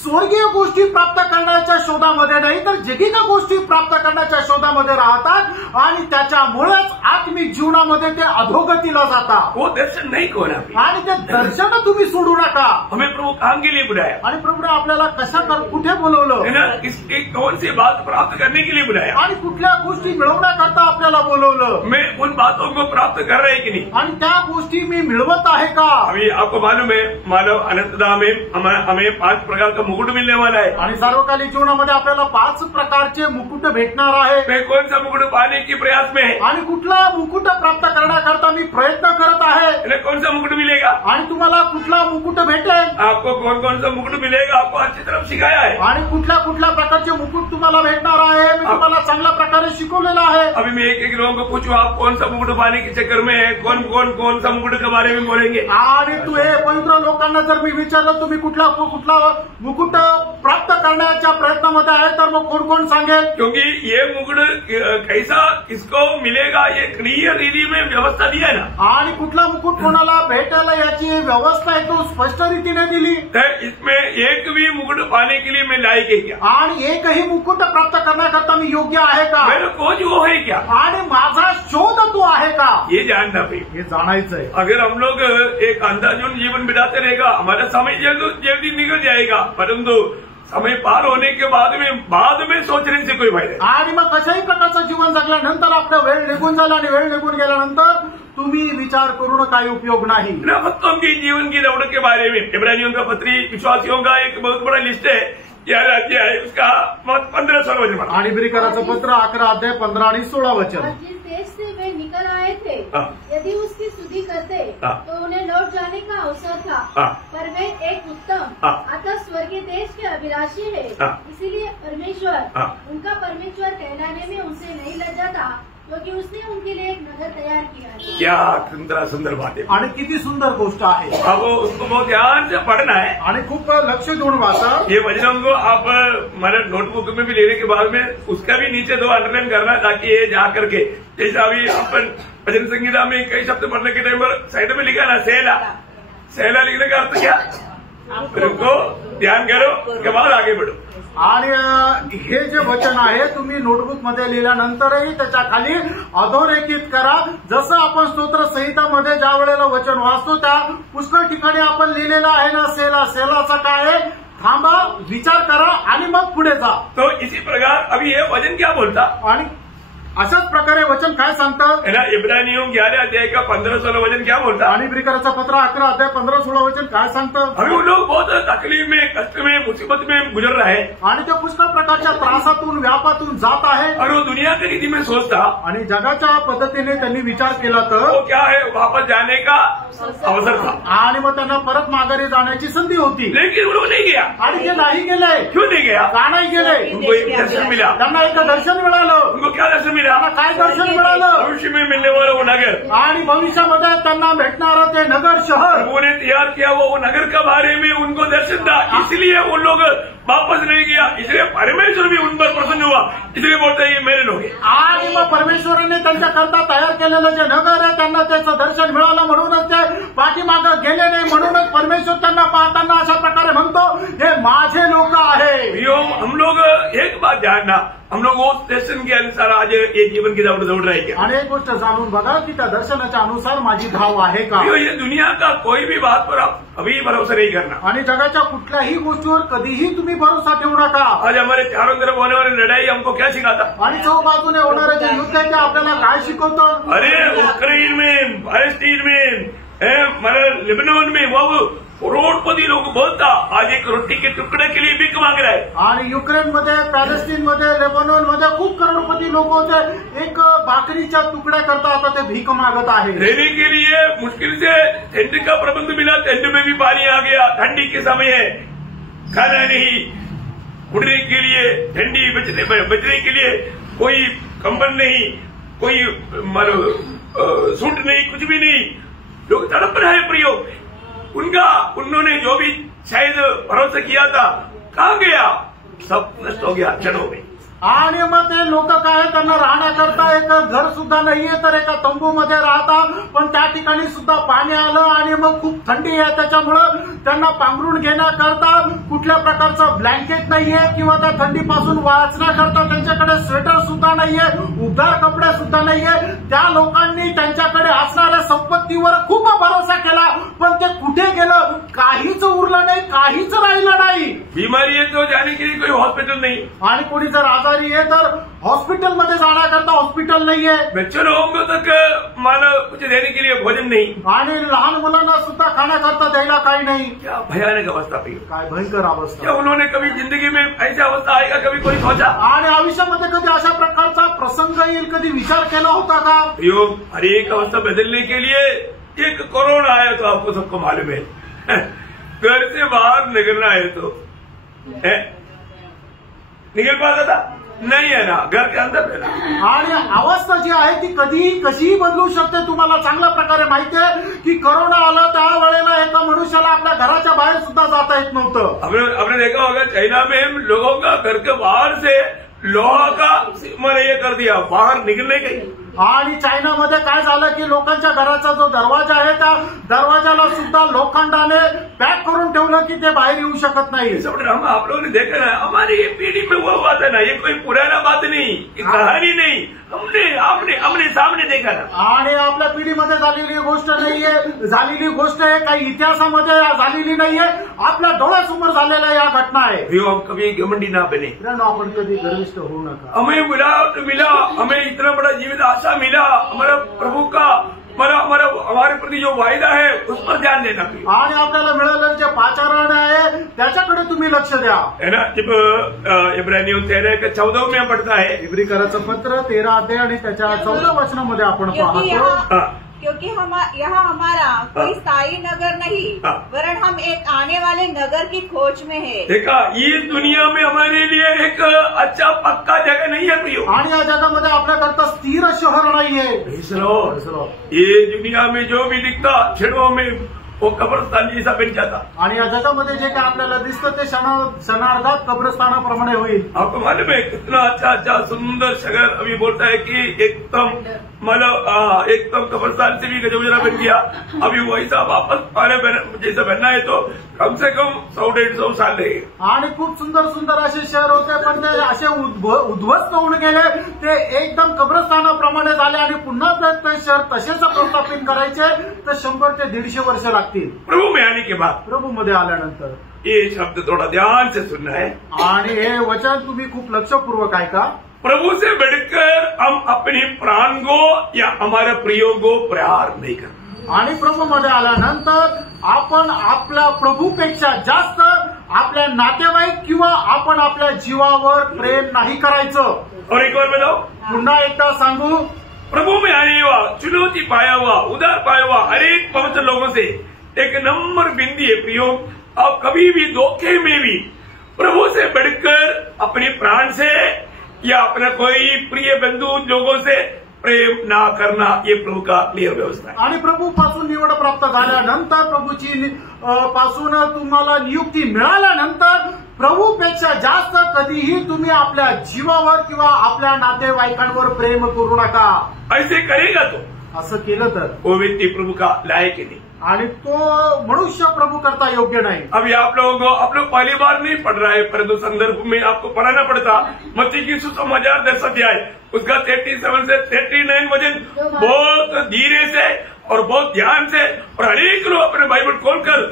स्वर्गीय गोष्टी प्राप्त करण्याच्या शोधामध्ये नाही तर जगिक गोष्टी प्राप्त करण्याच्या शोधामध्ये राहतात आणि त्याच्यामुळेच आत्मिक जीवनामध्ये ते अधोगतीला जातात। वो दर्शन नहीं खोना आणि ते दर्शन तुम्ही सोडू नका। हमें प्रभु काम के लिए बुलाया आणि प्रभूने आपल्याला कशा कुठे बोलवलं है ना, इसकी कौन सी बात प्राप्त करने के लिए बुलाया आणि कुठल्या गोष्टी मिळवण्याकरता आपल्याला बोलवलं। मैं उन बातों को प्राप्त कर रहे कि नहीं? आणि त्या गोष्टी मी मिळवत आहे का? अभी आपको मालूम है मानव अनंतता में हमें 5 प्रकार का मुकुट मिलने वाला है। आणि सार्वकालिक जीवनामध्ये आपल्याला 5 प्रकारचे मुकुट भेटणार आहे। मैं कौन सा मुकुट पाने की प्रयास में है? आणि कुठला मुकुट प्राप्त करण्याकरता मी प्रयत्न करत आहे। इन्हें कौन सा मुकुट मिलेगा? आणि तुम्हाला कुठला मुकुट भेटेल? आपको कौन कौन सा मुकुट मिलेगा आपको अच्छी तरफ सिखाया है। आणि कुठल्या कुठल्या प्रकारचे मुकुट तुम्हाला भेटणार आहे मी तुम्हाला चांगल्या प्रकारे शिकवलेलं आहे। अभी मैं एक लोगों को पूछूं आप कौन सा मुकुट पाने के चक्कर में है, कौन सा मुकुट के बारे में बोलेंगे? आणि तू हे पवित्र लोकांना जर मी विचारलं तुम्ही कुठला मुकुट प्राप्त करण्याच्या प्रयत्नामध्ये आहे तर मग कोण सांगेल? क्योंकि ये मुकुट कैसा किसको मिलेगा ये क्लियर रीति में व्यवस्था दी है ना। आणि कुठला मुकुट कोणाला भेटेल याची व्यवस्था आहे तो स्पष्ट रीतीने दिली। इसमें एक भी मुकुट पाने के लिए मैं लायक है क्या? आणि एकही मुकुट प्राप्त करण्याकरता मी योग्य आहे का? मेरा खोज वो है क्या? आणि माझा शोध तो आहे का? ये जानना भाई, हे जाणायचं आहे। अगर हम लोग एक अंधाधुन जीवन बिताते रहेगा हमारा समय जल्दी निकल जाएगा, परंतु समय पार होने के बाद में सोचने से कोई फायदा नहीं। आणि मग कशाही प्रकारचं जीवन जगल्यानंतर आपला वेळ निघून झाला आणि वेळ निघून गेल्यानंतर तुम्ही विचार करून काही उपयोग नाही। भक्तों के जीवन की दौड़ के बारे में इब्रानियों का पत्री विश्वासियों का एक बहुत बड़ा लिस्ट है, 11 अध्याय उसका 15-16 वचन। आणि इब्रिकराचं पत्र 11 अध्याय 15 आणि 16 वचन। जिस देश से वे निकल आए थे यदि उसकी स्तुति करते तो उन्हें लौट जाने का अवसर था, पर वे एक उत्तम अतः स्वर्गीय देश के अभिलाषी है, इसीलिए परमेश्वर उनका परमेश्वर कहलाने में उनसे नहीं लज्जाता क्योंकि उसने उनके लिए एक नगर तैयार किया है। क्या सुंदर बात है आणि किती सुंदर गोष्ट आहे। अब उसको बहुत ध्यान से पढ़ना है आणि खूप लक्ष देऊन वाचा। ये वचनों को आप हमारे नोटबुक में भी लेने के बाद में उसका भी नीचे 2 अंडरलाइन करना ताकि ये जा करके जैसा अभी अपन भजन संगीता में कई शब्द पढ़ने के टाइम पर साइड में लिखा ना सहला लिखने का अर्थ क्या? रुको ध्यान करो के बाद आगे बढ़ो। आणि हे जे वचन आहे तुम्ही नोटबुक मध्ये लिहिल्यानंतरही त्याच्या खाली अधोरेखित करा। जसं आपण स्तोत्र संहितामध्ये ज्या वेळेला वचन वाचतो त्या पुष्कळ ठिकाणी आपण लिहिलेलं आहे ना सेलाचं काय आहे? थांबा, विचार करा आणि मग पुढे जा। तो इसी प्रकार अभी ये वचन क्या बोलता? आणि अशाच प्रकारे वचन काय सांगतं? इब्रानियों 11 अध्याय का 15-16 वचन क्या बोलता? आणि इब्रिकराचं पत्र 11 अध्याय 15-16 वचन काय सांगतं? अभी वो लोग बहुत तकलीफ में, कष्ट में, मुसीबत में गुजर रहे हैं आणि ते पुष्कळ प्रकारच्या त्रासातून व्यापातून जात आहे और वो दुनिया की रीति में सोचता आणि जगाच्या पद्धतीने त्यांनी विचार केला तर वो क्या है वापस जाने का अवसर था आणि मग त्यांना परत माघारी जाण्याची संधी होती। लेकिन वो लोग नहीं गया। आणि ते नाही गेले। क्यों नहीं गया? का नाही गेले? उनको एक दर्शन मिला। त्यांना एक दर्शन मिळालं। उनको क्या दर्शन मिला? काय दर्शन मिळालं? भविष्य में मिलने वाला वो नगर आणि भविष्यामध्ये त्यांना भेटणारं ते नगर शहर प्रभु ने तैयार किया वो नगर के बारे में उनको दर्शन था, इसलिए उन लोग वापस नहीं गया, इसलिए परमेश्वर भी उन पर प्रसन्न हुआ, इसलिए बोलते ये मेरे लोग हैं। आणि मग परमेश्वराने त्यांच्याकरता तयार केलेलं जे नगर आहे त्यांना त्याचं दर्शन मिळालं म्हणूनच ते पाठीमागं गेले नाही, म्हणूनच परमेश्वर त्यांना पाहताना अशा प्रकारे म्हणतो हे माझे लोक आहे। हम लोग एक बात जानना, हम लोग उस दर्शन के अनुसार आज ये जीवन की दौड़ रहे हैं। आणि एक गोष्ट जाणून बघा की त्या दर्शनाच्या अनुसार माझी धाव आहे का? ये दुनिया का कोई भी बात पर आप अभी भरोसा नहीं करना। आणि जगाच्या कुठल्याही गोष्टीवर कधीही तुम्ही भरोसा ठेवू नका। आज हमारे चारों तरफ होने वाली लड़ाई हमको क्या सिखाता? आणि चौबाजूने होणारं जे युद्ध आहे ते आपल्याला काय शिकवतं? अरे उक्रेन में, पैलेस्टीन में, लेबनान में वो करोड़पति लोग बोलता आज एक रोटी के टुकड़े के लिए भीख मांग रहा है। आणि युक्रेनमध्ये, पॅलेस्टीनमध्ये, लेबनॉनमध्ये खूप करोडपती लोक होते, एक भाकरीच्या तुकड्या करता आता ते भीक मागत आहे। रहने के लिए मुश्किल से टेंट का प्रबंध मिला, टेंट में भी पानी आ गया, ठंडी के समय है, खाना नहीं, उड़ने के लिए ठंडी बचने के लिए कोई कंबल नहीं, कोई सूट नहीं, कुछ भी नहीं, लोग तड़प रहे प्रयोग में। उन्होंने जो भी शायद भरोसा किया था कहाँ गया, सब नष्ट हो गया क्षणों में। आणि मग ते लोक काय, त्यांना राहण्याकरता एक घर सुद्धा नाहीये, तर एका तंबूमध्ये राहतात, पण त्या ठिकाणी सुद्धा पाणी आलं आणि मग खूप थंडी आहे, त्याच्यामुळं त्यांना पांघरून घेण्याकरता कुठल्या प्रकारचं ब्लँकेट नाहीये किंवा त्या थंडीपासून वाचण्याकरता त्यांच्याकडे स्वेटर सुद्धा नाहीये, उबदार कपडे सुद्धा नाहीये। त्या लोकांनी त्यांच्याकडे असणाऱ्या संपत्तीवर खूप भरोसा केला, पण ते कुठे गेलं, काहीच उरलं नाही, काहीच राहिलं नाही। बीमारी है तो जाने के लिए कोई हॉस्पिटल नहीं, आणि कोणी जर आजारी आहे तर हॉस्पिटलमध्ये जाण्याकरता हॉस्पिटल नाहीये। बच्चों लोगों तक मानो कुछ देने के लिए भोजन नहीं, आणि लहान मुलांना सुद्धा खाण्याकरता द्यायला काही नाही। क्या भयानक अवस्था थी, काय भयंकर अवस्था। क्या उन्होंने कभी जिंदगी में ऐसी अवस्था आएगा कभी कोई सोचा? आणि आयुष्यामध्ये कधी अशा प्रकारचा प्रसंग येईल, कधी विचार केला होता का? योग हर एक अवस्था बदलने के लिए एक कोरोना आया तो आपको सबको मालूम है, घर से बाहर निकलना है तो निकल पाता था नहीं, है ना, घर के अंदर रहना। आणि अवस्था जी आहे ती कधी कशीही बदलू शकते। तुम्हाला चांगल्या प्रकारे माहिती आहे की कोरोना आला त्यावेळेला एका मनुष्याला आपल्या घराच्या बाहेर सुद्धा जाता येत नव्हतं। आपने देखा होगा चाइना में लोगों का घर के बाहर से लोहा का मैंने ये कर दिया, बाहर निकलने गई। आणि चायनामध्ये काय झालं की लोकांच्या घराचा जो दरवाजा आहे त्या दरवाजाला सुद्धा लोखंडाने पॅक करून ठेवलं की ते बाहेर येऊ शकत नाही। हम आप लोगों ने देखा ना, हमारी ये पीढ़ी में वो बात है ना, ये कोई पुराना बात नहीं, ये कहानी नहीं, हमने सामने देखा ना। आणि आपल्या पिढीमध्ये झालेली गोष्ट नाहीये, झालेली गोष्ट आहे, काही इतिहासामध्ये झालेली नाहीये, आपल्या डोळ्यासमोर झालेल्या या घटना आहे। हम कभी घमंडी ना बने, आपण कधी गर्विष्ठ होऊ नका। हमें मिला, हमें इतना बड़ा जीवित आशा मिला, हमारा प्रभु का हमारे प्रति जो वायदा है उस पर ध्यान देना। आणि आपल्याला मिळालेलं जे पाचारण आहे त्याच्याकडे तुम्ही लक्ष द्या, है ना। जब इब्रानियों 13 के 14 में पढ़ता है, इब्रिकराचं पत्र 13 अध्याय आणि त्याच्या 14 वचनामध्ये आपण पाहतो, क्योंकि यहाँ हमारा कोई स्थायी नगर नहीं, वरन हम एक आने वाले नगर की खोज में है। देखा, इस दुनिया में हमारे लिए एक अच्छा पक्का जगह नहीं है प्रियो, आणि या जगामध्ये आपल्याकरता स्थिर शहर नाहीये। ये दुनिया में जो भी दिखता क्षणों में वो कब्रस्तान जैसा बन जाता, आणि या जगामध्ये जे काय आपल्याला दिसतं ते क्षणार्धात कब्रस्तानाप्रमाणे होईल। आपको मालूम है कितना अच्छा सुंदर शहर अभी बोलता है कि एकदम मतलब एकदम कब्रस्तान से भी गजबजरा बन गया। अभी वैसा वापस जैसा बनना है तो कम से कम 100-150 साल लगेगा। आणि खूप सुंदर सुंदर असे शहर होते, पण ते असे उद्ध्वस्त होऊन गेले, ते एकदम कब्रस्तानाप्रमाणे झाले, आणि पुन्हा जर ते शहर तसेच प्रस्थापित करायचे तर 100 ते 150 वर्ष लागतील। प्रभु में आने के बाद, प्रभू मध्ये आल्यानंतर ये शब्द थोड़ा ध्यान से सुनना है, आणि हे वचन तुम्ही खूप लक्षपूर्वक ऐका। प्रभु से बढ़कर हम अपने प्राण को या हमारे प्रियो को प्यार नहीं करना। आणि प्रभू मध्ये आल्यानंतर आपण आपल्या प्रभूपेक्षा जास्त आपल्या नातेवाईक किंवा आपण आपल्या जीवावर प्रेम नाही करायचं। और एक बार बताओ, पुन्हा एकदा सांगू, प्रभु में आने हुआ, चुनौती पाया हुआ, उदार पाया हुआ हर एक पवित्र लोगों से एक नंबर बिंदी है प्रियो, आप कभी भी धोखे में भी प्रभु से बढ़कर अपने प्राण से या अपना कोई प्रिय बंधु लोगों से प्रेम ना करना, ये प्रभु का क्लियर व्यवस्था है। आणि प्रभू पासून निवड प्राप्त झाल्यानंतर, प्रभूची पासून तुम्हाला नियुक्ती मिळाल्यानंतर प्रभूपेक्षा जास्त कधीही तुम्ही आपल्या जीवावर किंवा आपल्या नातेवाईकांवर प्रेम करू नका। ऐसे करेगा तो, असं केलं तर वो व्यक्ति प्रभु का लायक ही नहीं, आणि तो मनुष्य प्रभु करता योग्य नाही। अभी आप लोग पहली बार नहीं पढ़ रहा है, परंतु संदर्भ में आपको पढ़ाना पड़ता। मत्ती की सुसमाचार 10 अध्याय उसका 37 से 39 वचन बहुत धीरे से और बहुत ध्यान से, और अनेक लोग अपने बाइबल खोलकर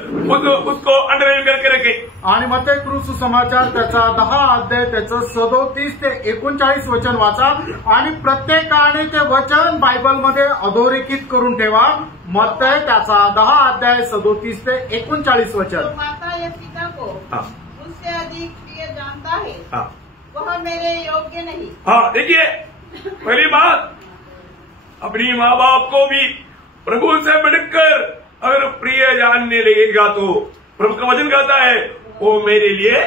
उसको अंडरलाइन करके रखे। आणि मत्ती सुसमाचार त्याचा 10 अध्याय त्याचं 37 ते 39 वचन वाचा, आणि प्रत्येकाने ते वचन बायबलमध्ये अधोरेखित करून ठेवा। मत्ती त्याचा 10 अध्याय 37 ते 39 वचन। माता या पिता को उससे अधिक प्रिय जानता है, वह मेरे योग्य नहीं। हाँ, देखिए पहली बात, अपनी माँ बाप को भी प्रभु से बढ़कर अगर प्रिय जानने लगेगा तो प्रभु का वचन कहता है वो मेरे लिए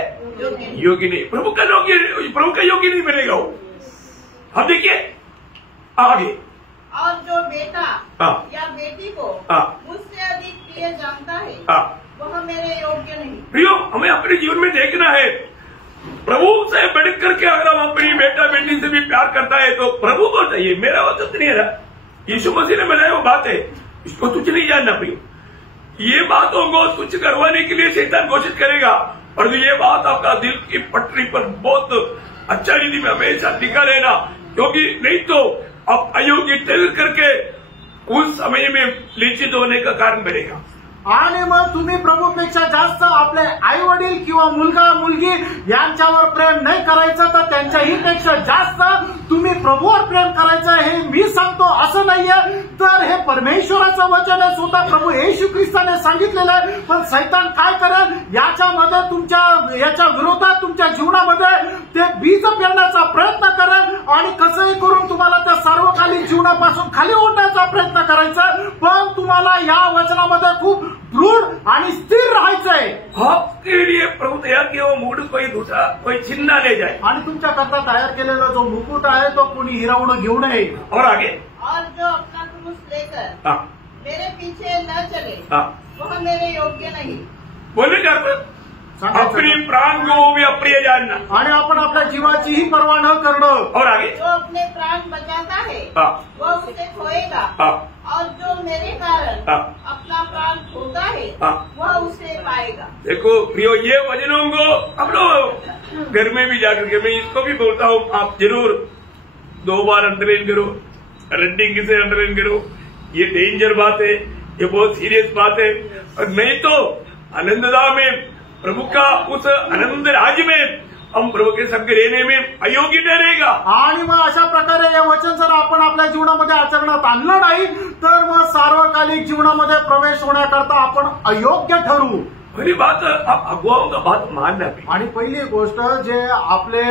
योग्य नहीं, प्रभु का योग्य नहीं बनेगा वो। अब देखिए आगे, और जो बेटा हाँ। या बेटी को हाँ। मुझसे अधिक प्रिय जानता है वह मेरे योग्य नहीं। प्रियो, हमें अपने जीवन में देखना है, प्रभु से बढ़ करके अगर हम अपनी बेटा बेटी से भी प्यार करता है तो प्रभु को चाहिए, मेरा वचन नहीं है। यीशु मसीह ने बनाया वो बात है, इसको तुझे नहीं जानना प्रियो। ये बातों को तुझ करवाने के लिए शैतान कोशिश करेगा, और ये बात आपका दिल की पटरी पर बहुत अच्छा रीति में हमेशा टिका रहना, क्योंकि नहीं तो आप अयोग्य ठहर करके उस समय में लिखित होने का कारण बनेगा। आणि मग तुम्ही प्रभूपेक्षा जास्त आपले आई वडील किंवा मुलगा मुलगी यांच्यावर प्रेम नाही करायचं, तर त्यांच्याही पेक्षा जास्त तुम्ही प्रभूवर प्रेम करायचं हे मी सांगतो असं नाहीये। तर हे परमेश्वराचं वचन आहे, स्वतः प्रभू येशू ख्रिस्ताने सांगितलेलं आहे। पण सैतान काय करेल, याच्यामध्ये याच्या विरोधात तुमच्या जीवनामध्ये ते बीज पेरण्याचा प्रयत्न करेल आणि कसंही करून तुम्हाला त्या सार्वकालिक जीवनापासून खाली ओढण्याचा प्रयत्न करायचा। पण तुम्हाला या वचनामध्ये खूप दृढ आणि स्थिर राहायचंय। आपके लिए प्रभु तैयार किया वो मुकुट कोई दूसरा कोई छीन ना ले जाए, आणि तुमच्या करता तयार केलेला जो मुकुट आहे तो कोणी हिरावून घेऊ नये। और आगे और जो अपना क्रूस लेकर मेरे पीछे न चले वह मेरे योग्य नहीं। बोले क्या अपनी प्राण को भी अप्रिय जानना, आणि आपण आपल्या जीवाचीही पर्वा न करणं। और आगे जो अपने प्राण बचाता है वह उसे खोएगा, और जो मेरे कारण अपना प्राण खोता है वह उसे पाएगा। देखो प्रियो, ये वचनों को हम लोग घर में भी जाकर के, मैं इसको भी बोलता हूँ, आप जरूर 2 बार अंडरलाइन करो, रद्दिंग से अंडरलाइन करो। ये डेंजर बात है, ये बहुत सीरियस बात है। और नहीं तो आनंददा में प्रभु का उस आनंद राज्य में हम प्रभु के संग रहने में अयोग्य ठहरेगा। आणि मग अशा प्रकारे हे वचन जर आपण आपल्या जीवनामध्ये आचरणात आणलं नाही तर मग सार्वकालिक जीवनामध्ये प्रवेश होण्याकरता आपण अयोग्य ठरू। पहली बात, आप अगुवाओं का बात मानना भी। आणि पहिली गोष्ट, जे आपले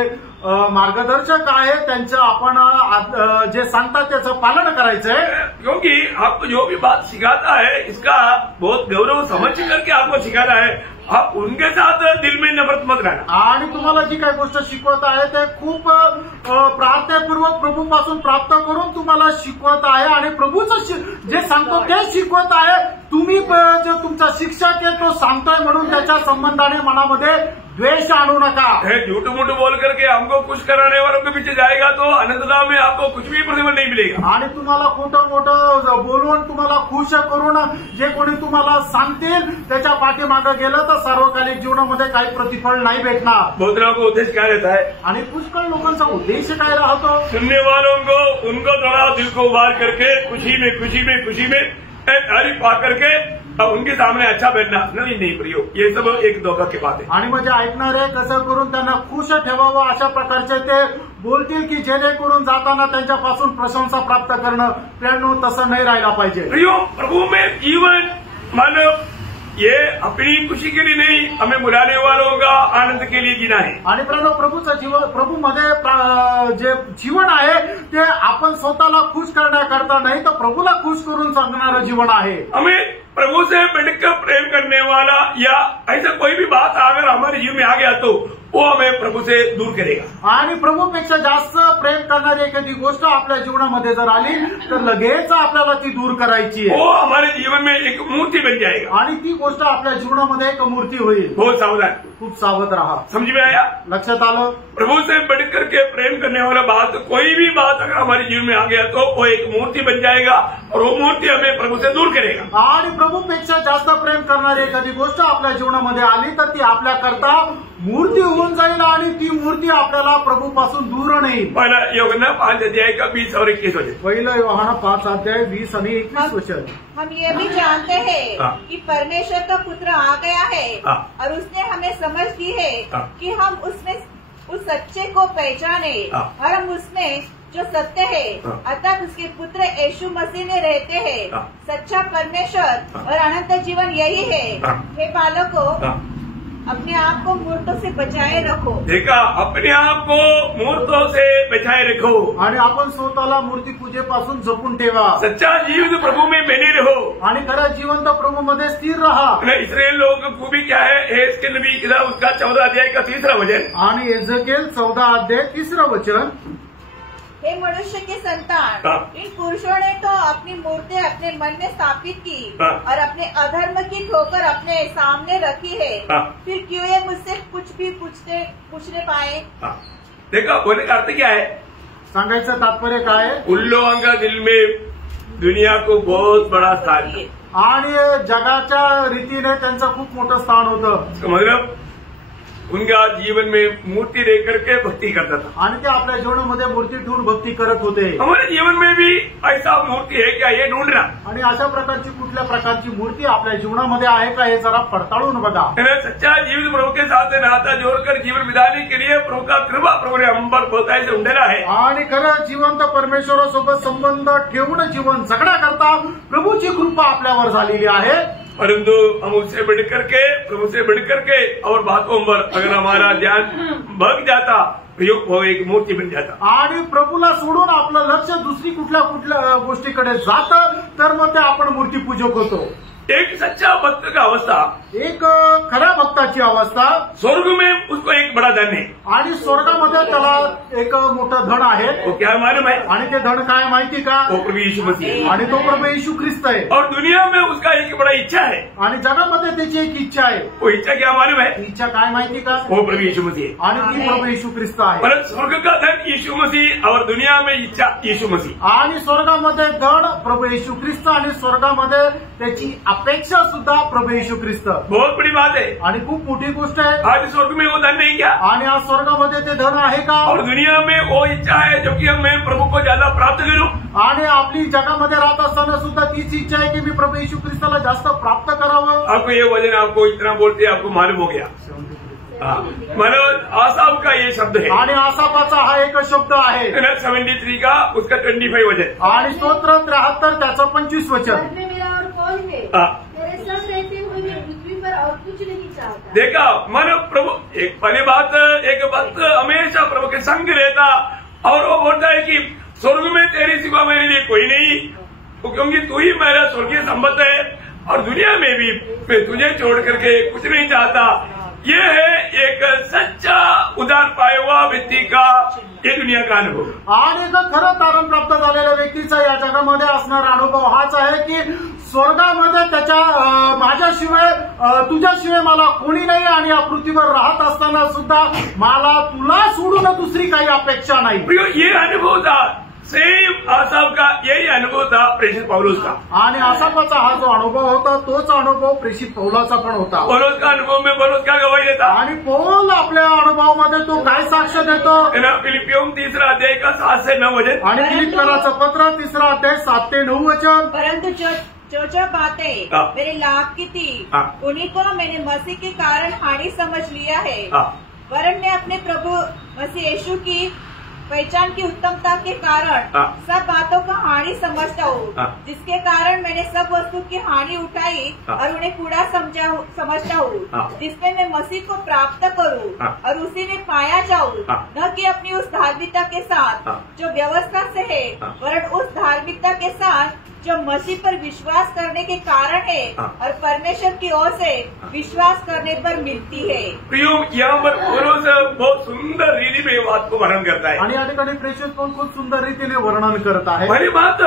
मार्गदर्शक आहे त्यांचं आपण जे सांगतात त्याचं पालन करायचंय। क्योंकि आपको जो भी बात सिखाता है इसका बहुत गौरव समझ करके आपको सिखाना है, आप उनके साथ दिल में नफरत मत रहना। आणि तुम्हाला जी काही गोष्ट शिकवत आहे ते खूप प्रार्थनापूर्वक प्रभूपासून प्राप्त करून तुम्हाला शिकवत आहे, आणि प्रभूचं जे सांगतो ते शिकवत आहे। तुम्ही जो तुमचा शिक्षक आहे तो सांगतोय म्हणून त्याच्या संबंधाने मनामध्ये द्वेष आणू नका। झूठ मूठ बोल करके हमको खुश कराने वालों के पीछे जाएगा तो आनंदधाम में आपको कुछ भी प्रतिफल नहीं मिलेगा। आणि तुम्हाला खोटं मोठं बोलून तुम्हाला खुश करून जे कोणी तुम्हाला सांगतील त्याच्या पाठीमागे गेलं तर सार्वकालिक जीवनामध्ये काही प्रतिफल नाही भेटणार। बहुत लोगों का उद्देश्य क्या रहता है, आणि पुष्कळ लोकांचा उद्देश काय राहतो, सुनने वालों को उनको थोड़ा दिल को उभार करके खुशी में तारीफ पा करके अब उनके सामने अच्छा बैठना। नहीं प्रियो, ये सब एक धोखा की बात है। आणि म्हणजे ऐकणारे कसं करून त्यांना खुश ठेवावं अशा प्रकारचे ते बोलतील की जेणेकरून जाताना त्यांच्यापासून प्रशंसा प्राप्त करणं। प्रियांनो, तसं नाही राहायला पाहिजे। प्रियो, प्रभु में जीवन मानव ये अपनी खुशी के लिए नहीं, हमें बुलाने वालों का आनंद के लिए जीना है। आणि प्रभूचं जीवन, प्रभूमध्ये जे जीवन आहे ते आपण स्वतःला खुश करण्याकरता नाही तर प्रभूला खुश करून सांगणारं जीवन आहे। हमें प्रभु से बढ़कर प्रेम करने वाला या ऐसा कोई भी बात अगर हमारे जीवन में आ गया तो वो हमें प्रभु से दूर करेगा। आणि प्रभूपेक्षा जास्त प्रेम करणारी एखादी गोष्ट आपल्या जीवनामध्ये जर आली तर लगेच आपल्याला ती दूर करायची आहे। वो हमारे जीवन में एक मूर्ति बन जाएगा, आणि ती गोष्ट आपल्या जीवनामध्ये एक मूर्ती होईल। बहुत सावधान, खूप सावध राहा। समझ में आया? लक्षात आलं? प्रभु से बढ़कर के प्रेम करने वाला बात, कोई भी बात अगर हमारे जीवन में आ गया तो वो एक मूर्ति बन जाएगा, और वो मूर्ति हमें प्रभु से दूर करेगा। आणि प्रभूपेक्षा जास्त प्रेम करणारी एखादी गोष्ट आपल्या जीवनामध्ये आली तर ती आपल्याकरता मूर्ती होऊन जाईल, आणि ती मूर्ती आपल्याला प्रभूपासून दूर नेईल। पहिला यूहन्ना 5 अध्याय का 20 और 21 वचन। पहिलं यूहन्ना 5 अध्याय 20 आणि 21 वचन। हम ये भी जानते हैं कि परमेश्वर का पुत्र आ गया है और उसने हमें समझ दी है कि हम उसमें उस सच्चे को पहचाने और हम उसमें जो सत्य है अर्थात उसके पुत्र यीशु मसीह में रहते हैं। सच्चा परमेश्वर और अनंत जीवन यही है। हे बालकों, अपने आप को मूर्तों से बचाए रखो। देखा, अपने आप को मूर्तों से बचाए रखो, आणि आपण स्वतःला मूर्ती पूजेपासून जपून ठेवा। सच्चा जीवन प्रभु में बने रहो, आणि खऱ्या जिवंत प्रभूमध्ये स्थिर रहा। इस्राएल लोगों की खूबी क्या है, एहezकेल नबी उसका 14 अध्याय का 3 वचन। आणि एहezकेल 14 अध्याय 3 वचन। हे मनुष्य के संतान, इन पुरुषों ने तो अपनी मूर्ति अपने मन में स्थापित की और अपने अधर्म की ठोकर अपने सामने रखी है, फिर क्यों ये मुझसे कुछ भी पूछने पाए? देखो बोलने का अर्थ क्या है, सांगायचं तात्पर्य काय आहे? उन लोगों का दिल में दुनिया को बहुत बड़ा स्थान है आणि जगाच्या रीतीने त्यांचं खूप मोठं स्थान होतं. मतलब उनका जीवन में मूर्ति देख करके भक्ति करता था. आणि ते आपल्या जीवनामध्ये मूर्ती ठेवून भक्ती करत होते. हमारे जीवन में भी ऐसा मूर्ति है क्या, ये ढूंढना. आणि अशा प्रकारची कुठल्या प्रकारची मूर्ती आपल्या जीवनामध्ये आहे का हे जरा पडताळून बघा. सच्चा जीवित प्रभु के साथ नाता जोड़कर जीवन बिताने के लिए प्रभु का कृपा प्रभु ने हम पर बहुत ऐसे ढूंढना है. आणि खरं जिवंत परमेश्वरासोबत संबंध ठेवून जीवन जगण्याकरता प्रभूची कृपा आपल्यावर झालेली आहे. परंतु हम उससे बढ़ करके प्रभु से बढ़ करके और बातों पर अगर हमारा ध्यान भग जाता प्रयोग हो एक मूर्ति बन जाता. आणि प्रभूला सोडून आपलं लक्ष दुसरी कुठल्या गोष्टीकडे जातं तर मग ते आपण मूर्तीपूजक होतो. एक सच्चा भक्त का अवस्था, एक खऱ्या भक्ताची अवस्था, स्वर्ग में उसको एक बड़ा धन है. आणि स्वर्गामध्ये त्याला एक मोठं धन आहे. वो क्या मालूम है? आणि ते धन काय माहिती का? वो प्रभु यीशु मसीह. आणि तो प्रभू येशू ख्रिस्त आहे. और दुनिया में उसका एक बड़ा इच्छा है. आणि जगामध्ये त्याची एक इच्छा आहे. वो इच्छा क्या मालूम है? इच्छा काय माहिती का? वो प्रभु यीशु मसीह. आणि ती प्रभू येशू ख्रिस्त आहे. परंतु स्वर्ग का धन यीशु मसीह और दुनिया में इच्छा यीशु मसीह. आणि स्वर्गामध्ये धन प्रभू येशू ख्रिस्त आणि स्वर्गामध्ये त्याची अपेक्षा सुद्धा प्रभू येशू ख्रिस्त. बहुत बड़ी बात है. आणि खूप मोठी गोष्ट आहे. आज स्वर्ग में वो धन नहीं क्या? आणि आज स्वर्गामध्ये ते धन आहे का? और दुनिया में वो इच्छा है जो कि मैं प्रभु को ज्यादा प्राप्त करूं. आणि आपली जगामध्ये राहत असताना सुद्धा तीच इच्छा आहे की मी प्रभू येशू ख्रिस्ताला जास्त प्राप्त करावं. आपको ये वजन आपको इतना बोलते आपको मालूम हो गया. मनोज आसाफ का ये शब्द है. आणि आसापाचा हा एक शब्द आहे. 73 का उसका 25 वजन. आणि स्तोत्र 73 त्याचं 25 वचन. मेरे संग रहते हुए मैं पृथ्वी पर और कुछ नहीं चाहता. देखा मन प्रभु एक पहली बात, एक भक्त हमेशा प्रभु के संग रहता और वो बोलता है कि स्वर्ग में तेरी सिवा मेरे लिए कोई नहीं, क्योंकि तू ही मेरा स्वर्गीय संबंध है और दुनिया में भी मैं तुझे छोड़ करके कुछ नहीं चाहता. ये है एक सच्चा उदार पाया हुआ व्यक्ति का ये दुनिया का अनुभव. आणि खरं तारण प्राप्त झालेल्या व्यक्तीचा या जगामध्ये असणारा अनुभव हाच आहे की स्वर्गामध्ये त्याच्या माझ्याशिवाय तुझ्याशिवाय मला कोणी नाही आणि या पृथ्वीवर राहत असताना सुद्धा मला तुला सोडून दुसरी काही अपेक्षा नाही. ये अनुभव था सेम आसाफ का, यही अनुभव था प्रेषित पौलुस का. आणि आसाफाचा हा जो अनुभव होता तोच अनुभव प्रेषित पौलाचा पण होता. पौलुस का अनुभव में पौलुस क्या गवाही देता. आणि पौल आपल्या अनुभवामध्ये तो काय साक्ष देतो. फिलिपियों 3 अध्याय का 7 से 9 वचन. आणि फिलिप्पियराचं पत्र 3 अध्याय 7 ते 9 वचन. परंतु जो बातें मेरे लाभ की थी उन्हीं को मैंने मसीह के कारण हानि समझ लिया है. वरन मैं अपने प्रभु मसीह यीशु की पहचान की उत्तमता के कारण सब बातों का हानि समझता हूँ, जिसके कारण मैंने सब वस्तु की हानि उठाई और उन्हें कूड़ा समझता हूँ, जिसमें मैं मसीह को प्राप्त करूँ और उसी में पाया जाऊँ, न कि अपनी उस धार्मिकता के साथ जो व्यवस्था से है, वरन उस धार्मिकता के साथ जो मसीह पर विश्वास करने के कारण है और परमेश्वर की ओर से विश्वास करने पर मिलती है. यहाँ पर बहुत सुंदर रीति में बात को वर्णन करता है. आणि या ठिकाणी प्रेषित पण खूप सुंदर रीतीने वर्णन करत आहे. पहली बात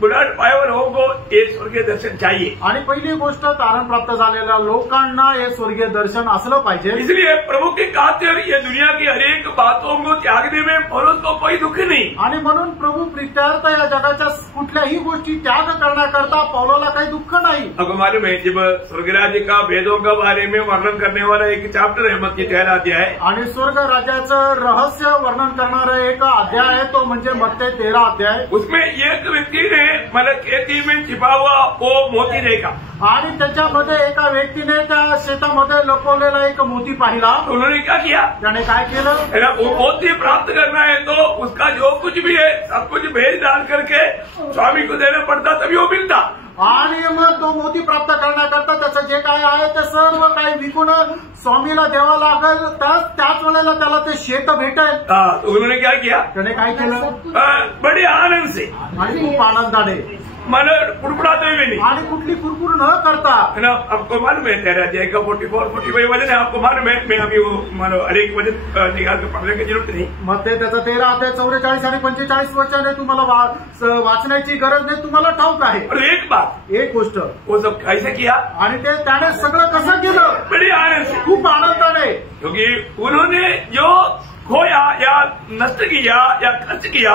बुढ़ाट पायावर होगो ये स्वर्गीय दर्शन चाहिए. आणि पहिली गोष्ट तारण प्राप्त झालेल्या लोकांना हे स्वर्गीय दर्शन असलं पाहिजे. इसलिए प्रभु की खातिर ये दुनिया की हरेक बातों को त्यागने में पौलुस को कोई दुख नहीं. आणि म्हणून प्रभू प्रीत्यार्थ या जगाच्या कुठल्याही गोष्टी त्याग करण्याकरता पौलाला काही दुःख नाही. आपको मालूम है जब स्वर्गराज्य का वेदों के बारे में वर्णन करने वाला एक चैप्टर है मत्ती 13 अध्याय. आणि स्वर्ग राज्याचं रहस्य वर्णन करणारा एक अध्याय आहे तो म्हणजे मत्ती 13 अध्याय. उसमें एक व्यक्ती ने मतलब खेती में छिपा हुआ वो मोती देखा. आणि त्याच्यामध्ये एका व्यक्तीने त्या शेतामध्ये लपवलेला एक मोती पाहिला. उन्होंने क्या किया. त्याने काय केलं. वो मोती प्राप्त करना है तो उसका जो कुछ भी है सब कुछ भेज डाल करके स्वामी को देना पड़ता तभी वो मिलता. आणि मग तो मोती प्राप्त करण्याकरता त्याचं जे काय आहे ते सर्व काही विकून स्वामीला द्यावं लागेल. त्याच वेळेला त्याला ते शेत भेटेल. उन्होंने क्या किया. त्याने काय केलं. बड़े आनंद से आणि खूप आनंदाने मानो कुड़कुड़ाते हुए नहीं। आणि कुठली कुरकुर न करता। है ना, आपको मालूम है 13 अध्याय का 44-45 वजन है, आपको मालूम है। मैं अभी वो मानो हर एक वजन निकाल के पढ़ने की जरूरत नहीं। मग ते त्याचा 13 अध्याय 44 आणि 45 वचन आहे, तुम्हाला वाचण्याची गरज नाही, तुम्हाला ठाऊक आहे। और एक बात, एक गोष्ट, वो सब कैसे किया? आणि ते त्याने सगळं कसं केलं? बड़ी आनंद से, खूप आनंदाने, क्योंकि उन्होंने जो खोया या नष्ट किया या खर्च किया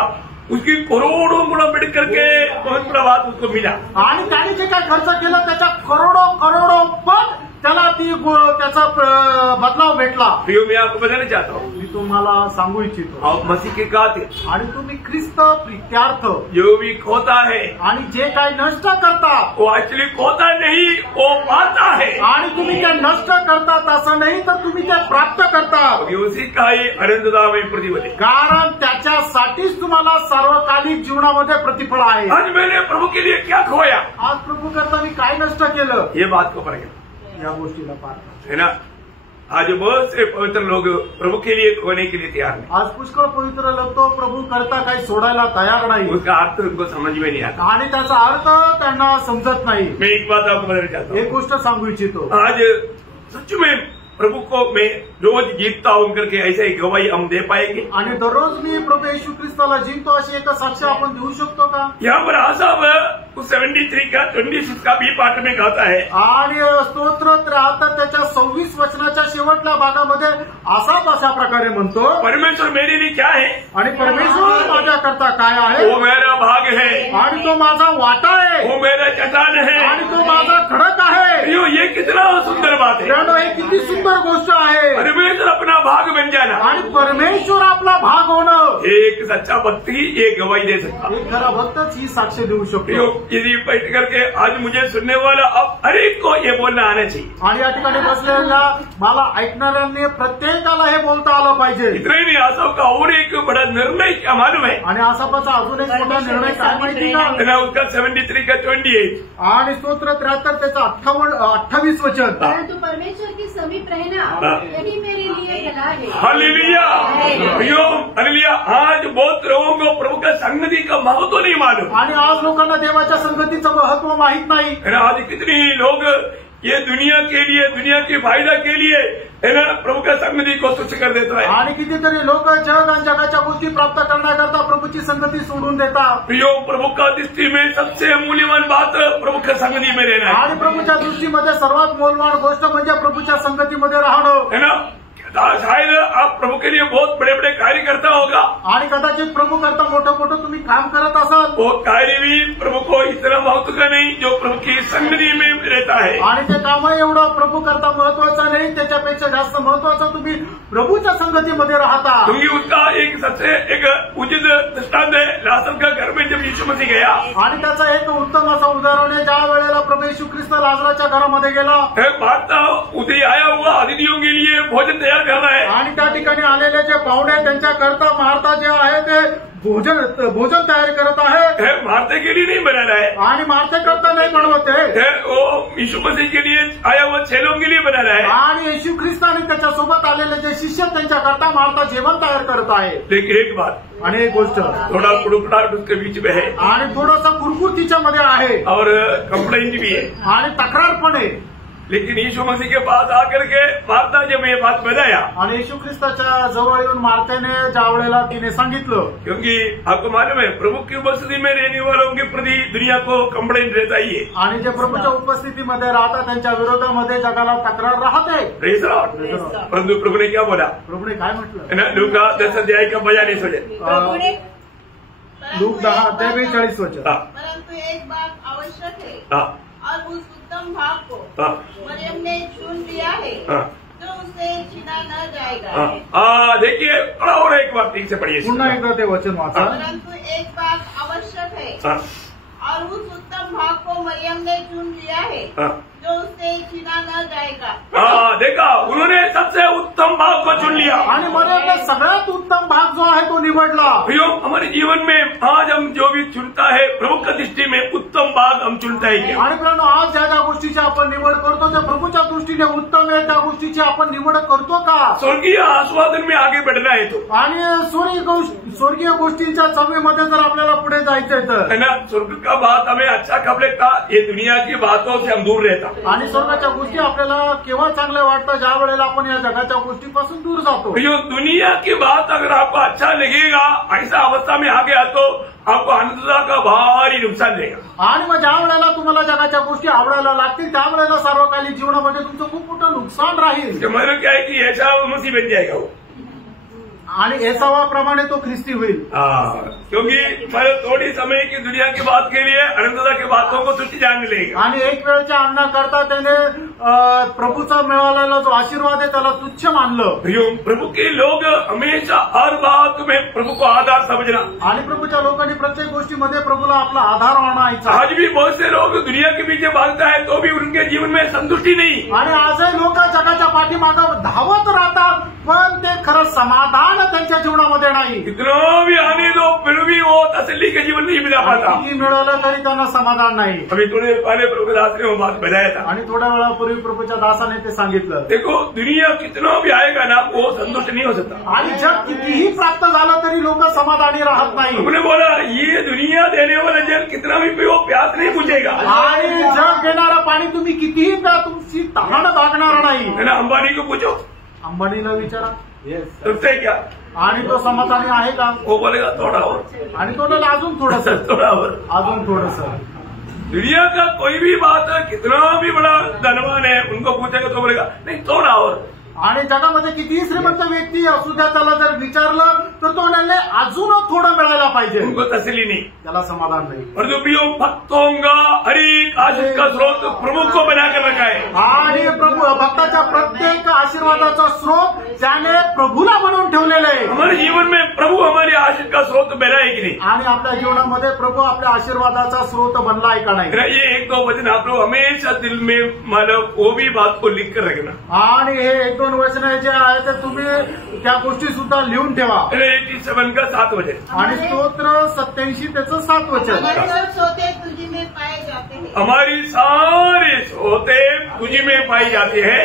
उसकी करोड़ों गुणा बढ़ करके बहुत बड़ा बात उसको मिला। आणि त्याने जे काय खर्च केलं त्याच्या करोडो पट त्याला त्याचा बदलाव भेटला। प्रियो, मैं आपको बताना चाहता हूँ, मी तुम्हाला सांगू इच्छितो, आप मसीह के काते आणि तुम्ही ख्रिस्त प्रित्यार्थ जो भी खोता है आणि जे काही नष्ट करता वो एक्चुअली खोता नहीं, वो पाता है। आणि तुम्ही ते नष्ट करता तसं नाही तर तुम्ही ते प्राप्त करता, उसी का ही आनंददायी प्रतिफल है। कारण त्याच्यासाठीच तुम्हाला सार्वकालिक जीवनामध्ये प्रतिफळ आहे। आज मैंने प्रभु के लिए क्या खोया, आज प्रभू करता मी काय नष्ट केलं, ये बात को पड़ेगा, या गोष्टीला पाहता है ना। आज बहुत से पवित्र लोग प्रभु के लिए खोने के लिए तैयार नहीं, आज पुष्कळ पवित्र लोक तो प्रभू करता काही सोडायला तयार नाही, उसका अर्थ उनको समझ में नहीं आता। आणि त्याचा अर्थ त्यांना समजत नाही। मैं एक बात आपको बताना चाहता हूँ, एक गोष्ट सांगू इच्छितो, आज सच में प्रभु को मैं रोज जीतता हूं करके ऐसे ही गवाही हम दे पाएंगे? आणि दररोज मी प्रभू येशू ख्रिस्ताला जिंकतो अशी एक साक्ष आपण देऊ शकतो का? यहाँ पर आसाफ 73 का 26 का बी पाठ में गाता है, आणि स्तोत्र 73 त्याच्या 26 वचनाच्या शेवटल्या भागामध्ये अशा प्रकारे म्हणतो, परमेश्वर मेरे लिए क्या है, आणि परमेश्वर माझ्याकरता काय आहे, वो मेरा भाग है, आणि तो माझा वाटा आहे, वो मेरा चट्टान है, आणि तो माझा खडक आहे। ये कितना सुंदर बात है। हे किती सुंदर गोष्ट आहे। परमेश्वर अपना भाग बन जाना, आणि परमेश्वर आपला भाग होणं, एक सच्चा भक्त ही ये गवाही दे सकता। एक खरा भक्तच ही साक्ष देऊ शकतो। यदि बैठ करके आज मुझे सुनने वाला अब हर एक को ये बोलना आना चाहिए। आणि या ठिकाणी बसलेल्या मला ऐकणाऱ्यांनी प्रत्येकाला हे बोलता आलं पाहिजे। इतना ही नहीं, आसाफ का और एक बड़ा निर्णय क्या मालूम है, आणि आसापाचा अजून एक मोठा निर्णय काय माहिती का? उसका 73 का 28 आणि स्तोत्र 73 त्याचा 28 वचन, परंतु परमेश्वर के समीप रहना यही मेरे लिए भला है। Hallelujah, hallelujah. आज बहुत लोगों को प्रभु का संगति का महत्व नहीं मालूम, आणि आज लोकांना देवाच्या संगतीचं महत्व माहित नाही। आज कितने लोग ये दुनिया के लिए, दुनिया के फायदा के लिए है ना प्रभु का संगति को तुच्छ कर देता है। आणि कितीतरी लोक जग आणि जगाच्या गोष्टी प्राप्त करण्याकरता प्रभूची संगती सोडून देतात। प्रियो, प्रभु का दृष्टि में सबसे मूल्यवान बात प्रभु का संगति में रहना है। आणि प्रभूच्या दृष्टीमध्ये सर्वात मौल्यवान गोष्ट म्हणजे प्रभूच्या संगतीमध्ये राहणं, है ना। शायद आप प्रभु के लिए बहुत बड़े बड़े कार्य करता होगा, आणि कदाचित प्रभू करता मोठं तुम्ही काम करत असाल, वो कार्य भी प्रभु को इतना महत्व का नहीं जो प्रभु की संगति में रहता है। आणि ते काम एवढं प्रभू करता महत्वाचं नाही, त्याच्यापेक्षा जास्त महत्वाचं तुम्ही प्रभूच्या संगतीमध्ये राहता। क्योंकि उसका एक सबसे एक उचित दृष्टांत है, लाजर का घर में जब यीशु मसीह गया, आणि त्याचा एक उत्तम असं उदाहरण आहे, ज्या वेळेला प्रभू येशू ख्रिस्त लाजराच्या घरामध्ये गेला, मार्था उदय आया हुआ अतिथियों के लिए भोजन तैयार कर रहा है, आणि त्या ठिकाणी आलेले जे पाहुणे त्यांच्याकरता मार्था जे आहे ते भोजन तयार करत आहे। मार्थे के लिए नहीं बना रहा है, आणि मार्थे करता नाही बनवत आहे, वो यीशु मसीह के लिए आया हुआ चेलों के लिए बना रहा है। आणि येशू ख्रिस्त आणि त्याच्यासोबत आलेले जे शिष्य त्यांच्याकरता मार्था जेवण तयार करत आहे। लेकिन एक बात, आणि एक गोष्ट, थोड़ा कुड़कुड़ाहट उसके बीच में है, आणि थोडासा कुरकुर तिच्यामध्ये आहे, और कंप्लेंट भी है, आणि तक्रार पण आहे। लेकिन यीशु मसीह के पास आकर के मार्था जब ये बात बताया, आणि येशू ख्रिस्ताच्या जवळ येऊन मार्थेने ज्या वेळेला तिने सांगितलं, क्योंकि आपको मालूम है प्रभु की उपस्थिति में रहने वालों के प्रति दुनिया को कंप्लेंट रहता ही है, आणि जे प्रभूच्या उपस्थितीमध्ये राहतात त्यांच्या विरोधामध्ये जगाला तक्रार राहते। Praise Lord. परंतु प्रभु ने क्या बोला, प्रभूने काय म्हटलं, है ना, लूका 10 अध्याय का 42 वचन, लूक 10 अध्याय 42 वचन, परंतु एक बात आवश्यक है, और उस उत्तम भाग को मरियम ने चुन लिया है जो उसे छीना न जाएगा। देखिए, और एक बात ठीक से पढ़िए, पुन्हा एकदा ते वचन वाचा, परंतु एक बात आवश्यक है, और उस उत्तम भाग को मरियम ने चुन लिया है जो उससे छीना न जाएगा। देखा, उन्होंने सबसे उत्तम भाग को चुन लिया, आणि मरियमने सगळ्यात उत्तम भाग जो आहे तो निवडला। प्रियो, हमारे जीवन में आज हम जो भी चुनता है प्रभु की दृष्टि में उत्तम भाग हम चुनता है क्या? आणि कारण आज ज्या ज्या गोष्टीची आपण निवड करतो त्या प्रभूच्या दृष्टीने उत्तम आहे, त्या गोष्टीची आपण निवड करतो का? स्वर्गीय आस्वादन में आगे बढ़ना है तो, आणि स्वर्गीय गोष्टींच्या चवीमध्ये जर आपल्याला पुढे जायचंय तर है ना, स्वर्ग का बात हमें अच्छा कब लगता, ये दुनिया की बातों से हम दूर रहता। आणि स्वर्गाच्या गोष्टी आपल्याला केव्हा चांगल्या वाटतं, ज्या वेळेला आपण या जगाच्या गोष्टीपासून दूर जातो। जो दुनिया की बात अगर आपको अच्छा लगेगा, ऐसा अवस्था में आ गया तो आपको आनंदता का भारी नुकसान देगा। आणि मग ज्या वेळेला तुम्हाला जगाच्या गोष्टी आवडायला लागतील त्यावेळेला सार्वकालिक जीवनामध्ये तुमचं खूप मोठं नुकसान राहील। मतलब क्या है कि ऐसा मसीह बन जाएगा वो, आणि एसावाप्रमाणे तो ख्रिस्ती होईल। क्योंकि मतलब थोड़ी समय की दुनिया की बात के लिए अनंतता की बातों को तुच्छ जान लेगा। आणि एक वेळच्या अन्नाकरता त्याने प्रभूचा मिळालेला जो आशीर्वाद आहे त्याला तुच्छ मानलं। प्रभु के लोग हमेशा हर बात में प्रभु को आधार समझना, आणि प्रभूच्या लोकांनी प्रत्येक गोष्टीमध्ये प्रभूला आपला आधार मानायचा। आज भी बहुत से लोग दुनिया के पीछे भागता है तो भी उनके जीवन में संतुष्टी नहीं। आणि आजही लोक जगाच्या पाठीमागं धावत राहतात पण ते खरं समाधान त्यांच्या जीवनामध्ये नाही। कितना भी आने दो फिर भी वो तसल्ली के जीवन नहीं मिला पाता। किती मिळालं तरी त्यांना समाधान नाही। अभी थोड़ी देर पहले प्रभु दास ने वो बात बताया था। आणि थोड्या वेळापूर्वी प्रभूच्या दासाने ते सांगितलं। देखो दुनिया कितना भी आएगा ना वो संतुष्ट नहीं हो सकता। आणि जग कितीही प्राप्त झालं तरी लोक समाधानी राहत नाही। हमने बोला ये दुनिया देने वाला जल कितना भी पियो प्यास नहीं बुझेगा। आणि जग देणारं पाणी तुम्ही कितीही प्या तुमची तहान भागणार नाही। है ना, अंबानी को पूछो, अंबानीला विचारा तुमसे क्या, आणि तो समाधानी आहे का? वो बोलेगा थोड़ा और, आणि तो बोलेगा अजून थोडंसं, थोड़ा और, अजून थोडंसं। दुनिया का कोई भी बात है, कितना भी बड़ा धनवान है उनको पूछेगा तो बोलेगा नहीं थोड़ा और। आणि जगामध्ये कितीही श्रीमंत व्यक्ती असू द्या त्याला जर विचारलं तर तो म्हणाले अजून थोडं मिळायला पाहिजे, उनको तसल्ली नहीं, त्याला समाधान नाही। और जो भी भक्तों का हर एक आशीष का स्रोत प्रभु को बनाकर रखा है। आणि प्रभू भक्ताच्या प्रत्येक आशीर्वादाचा स्रोत त्याने प्रभूला बनवून ठेवलेला आहे। हमारे जीवन में प्रभु हमारे आशीष का स्रोत बना है कि नहीं? आणि आपल्या जीवनामध्ये प्रभू आपल्या आशीर्वादाचा स्रोत बनला आहे का नाही? ये एक दो वचन आप लोग हमेशा दिल में मतलब वो भी बात को लिख कर रखना। आणि हे एक दोन वचन जे आहे ते तुम्ही त्या गोष्टी सुद्धा लिहून ठेवा। 87 का 7 वचन आणि स्तोत्र 87 त्याचं 7 वचन। हमारे सब सोते तुझी में पाए जाते हैं। हमारी सारे सोते तुझी में पाई जाते हैं।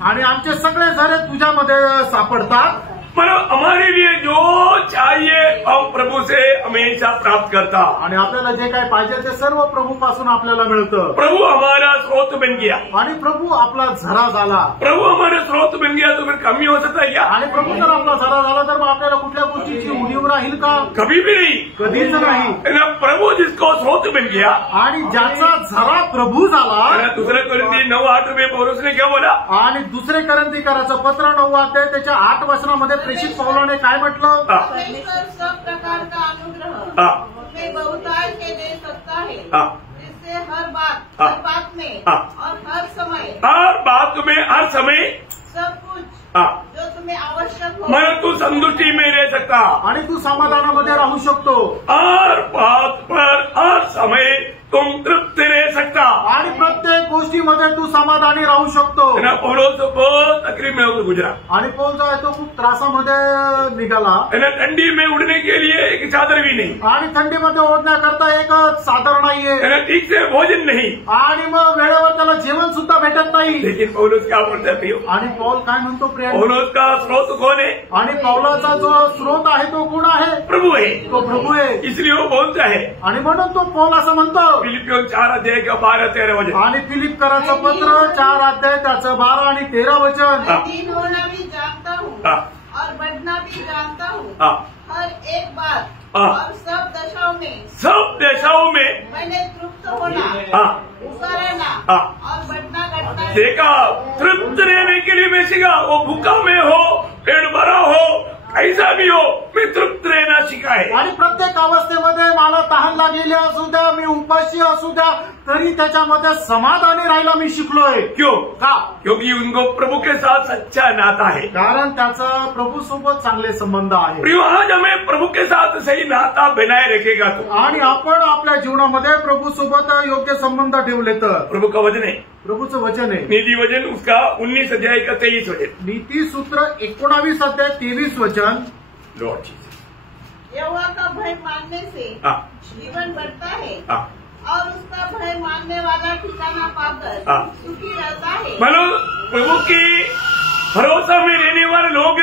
आणि आमचे सगळे झरे तुझ्यामध्ये सापडतात। मतलब हमारे लिए जो चाहिए हम प्रभु से हमेशा प्राप्त करता। आणि आपल्याला जे काय पाहिजे ते सर्व प्रभूपासून आपल्याला मिळतं। प्रभु हमारा स्रोत बन गया, आणि प्रभू आपला झरा झाला। प्रभु हमारा स्रोत बन गया तो फिर कमी हो सकता है क्या? आणि प्रभू जर आपला झरा झाला तर मग आपल्याला कुठल्या गोष्टीची उणीव राहील का? कभी भी नहीं, कधीच नाही। है ना, प्रभु जिसको स्रोत बन गया, आणि ज्याचा झरा प्रभू झाला। है ना, दूसरे कोरिन्थी 9:8 में पौलुस ने क्या बोला? आणि दुसरे करंथीकराचं पत्र 9 अध्याय त्याच्या 8 वचनामध्ये प्रेषित पौलाने काय म्हटलं? परमेश्वर सब प्रकार का अनुग्रह हमें बहुतायत के दे सकता है, जिससे हर बात में और हर समय हर समय सब कुछ जो तुम्हें आवश्यक हो मैं तू संतुष्टि में रह सकता। आणि तू समाधानामध्ये राहू शकतो। हर बात पर हर समय तुम तृप्त रह सकता। आणि प्रत्येक गोष्टीमध्ये तू समाधानी राहू शकतो। पौलुस बहुत तकलीफ में होकर गुजरा। आणि पौल जो आहे तो खूप त्रासामध्ये निघाला। ठंडी में उड़ने के लिए एक चादर भी नहीं, आणि थंडीमध्ये ओढण्याकरता एक चादर नाहीये, ठीक से भोजन नहीं, आणि मग वेळेवर त्याला जेवण सुद्धा भेटत नाही। लेकिन पौलुस क्या बोलता है? आणि पौल काय म्हणतो प्रिय? पौलुस का स्रोत कौन है? आणि पौलाचा जो स्रोत आहे तो कोण आहे? प्रभु है, तो प्रभू आहे। इसलिए वो बोलता है। आणि म्हणून तो पौल असं म्हणतो फिलिपियों 4 अध्याय का 12-13 वचन। आणि फिलिपकराचं पत्र 4 अध्याय त्याचं 12 आणि 13 वचन। दीन होना भी जानता हूँ और बढ़ना भी जानता हूँ, हर एक बात और सब दशाओं में मैंने तृप्त होना, भूखा रहना और बढ़ना घटना। देखा, तृप्त रहने के लिए मैं सीखा, वो भूखा में हो पेट भरा हो ऐसा भी हो, मी तृप्त रहना शिका है। आणि प्रत्येक अवस्थेमध्ये मला तहान लागलेली असू द्या, मी उपाशी असू द्या, तरी त्याच्यामध्ये समाधानी राहायला मी शिकलोय। क्यों? का? क्योंकि उनको प्रभु के साथ सच्चा नाता है। कारण त्याचा प्रभू सोबत चांगले संबंध आहे। प्रियो, आज हमें प्रभु के साथ सही नाता बनाए रखेगा तो, आणि आपण आपल्या जीवनामध्ये प्रभू सोबत योग्य संबंध ठेवले तर प्रभु का वचन है, प्रभूचं वचन आहे। नीति वचन उसका 19 अध्याय का 23 वचन। नीति सूत्र 19 अध्याय 23 वचन। लॉर्ड जीसस, यहोवा का भय मानने से जीवन बढ़ता है और उसका भय मानने वाला ठिकाना पाकर सुखी रहता है। मतलब प्रभु की भरोसा में रहने वाले लोग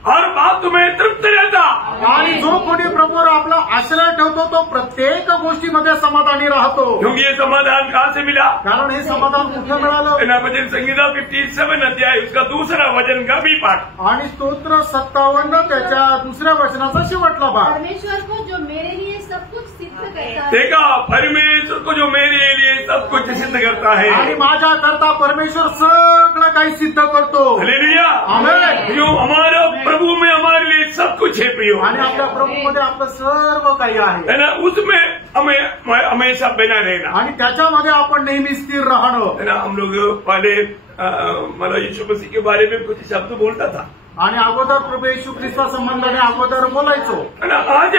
हर बात में तृप्त रहता। आणि जो कोणी प्रभूवर आपला आश्रय ठेवतो तो प्रत्येक गोष्टीमध्ये समाधानी राहतो। क्योंकि ये समाधान कहाँ से मिला? कारण हे समाधान कुठे मिळालं? भजन संगीता 57 अध्याय उसका दूसरा वचन का भी पाठ आणि स्तोत्र 57 त्याच्या दुसऱ्या वचनाचा शेवटला भाग। परमेश्वर को जो मेरे लिए सब कुछ सिद्ध करता है। देखा, परमेश्वर को जो मेरे लिए सब कुछ सिद्ध करता है आणि माझ्या करता परमेश्वर सगळं काही सिद्ध करतो। हालेलुया, आमेन। प्रियो, हमारा प्रभु में हमारे लिए सब कुछ है प्रियो। आणि आपल्या प्रभूमध्ये आपलं सर्व काही आहे है ना, उसमें हमें हमेशा बना रहना। आणि त्याच्यामध्ये आपण नेहमी स्थिर राहणं। है ना, हम लोग पहले मतलब यीशु मसीह के बारे में कुछ शब्द बोलता था आणि अगोदर प्रभू येशू ख्रिस्ता संबंधाने अगोदर बोलायचो। है ना, आज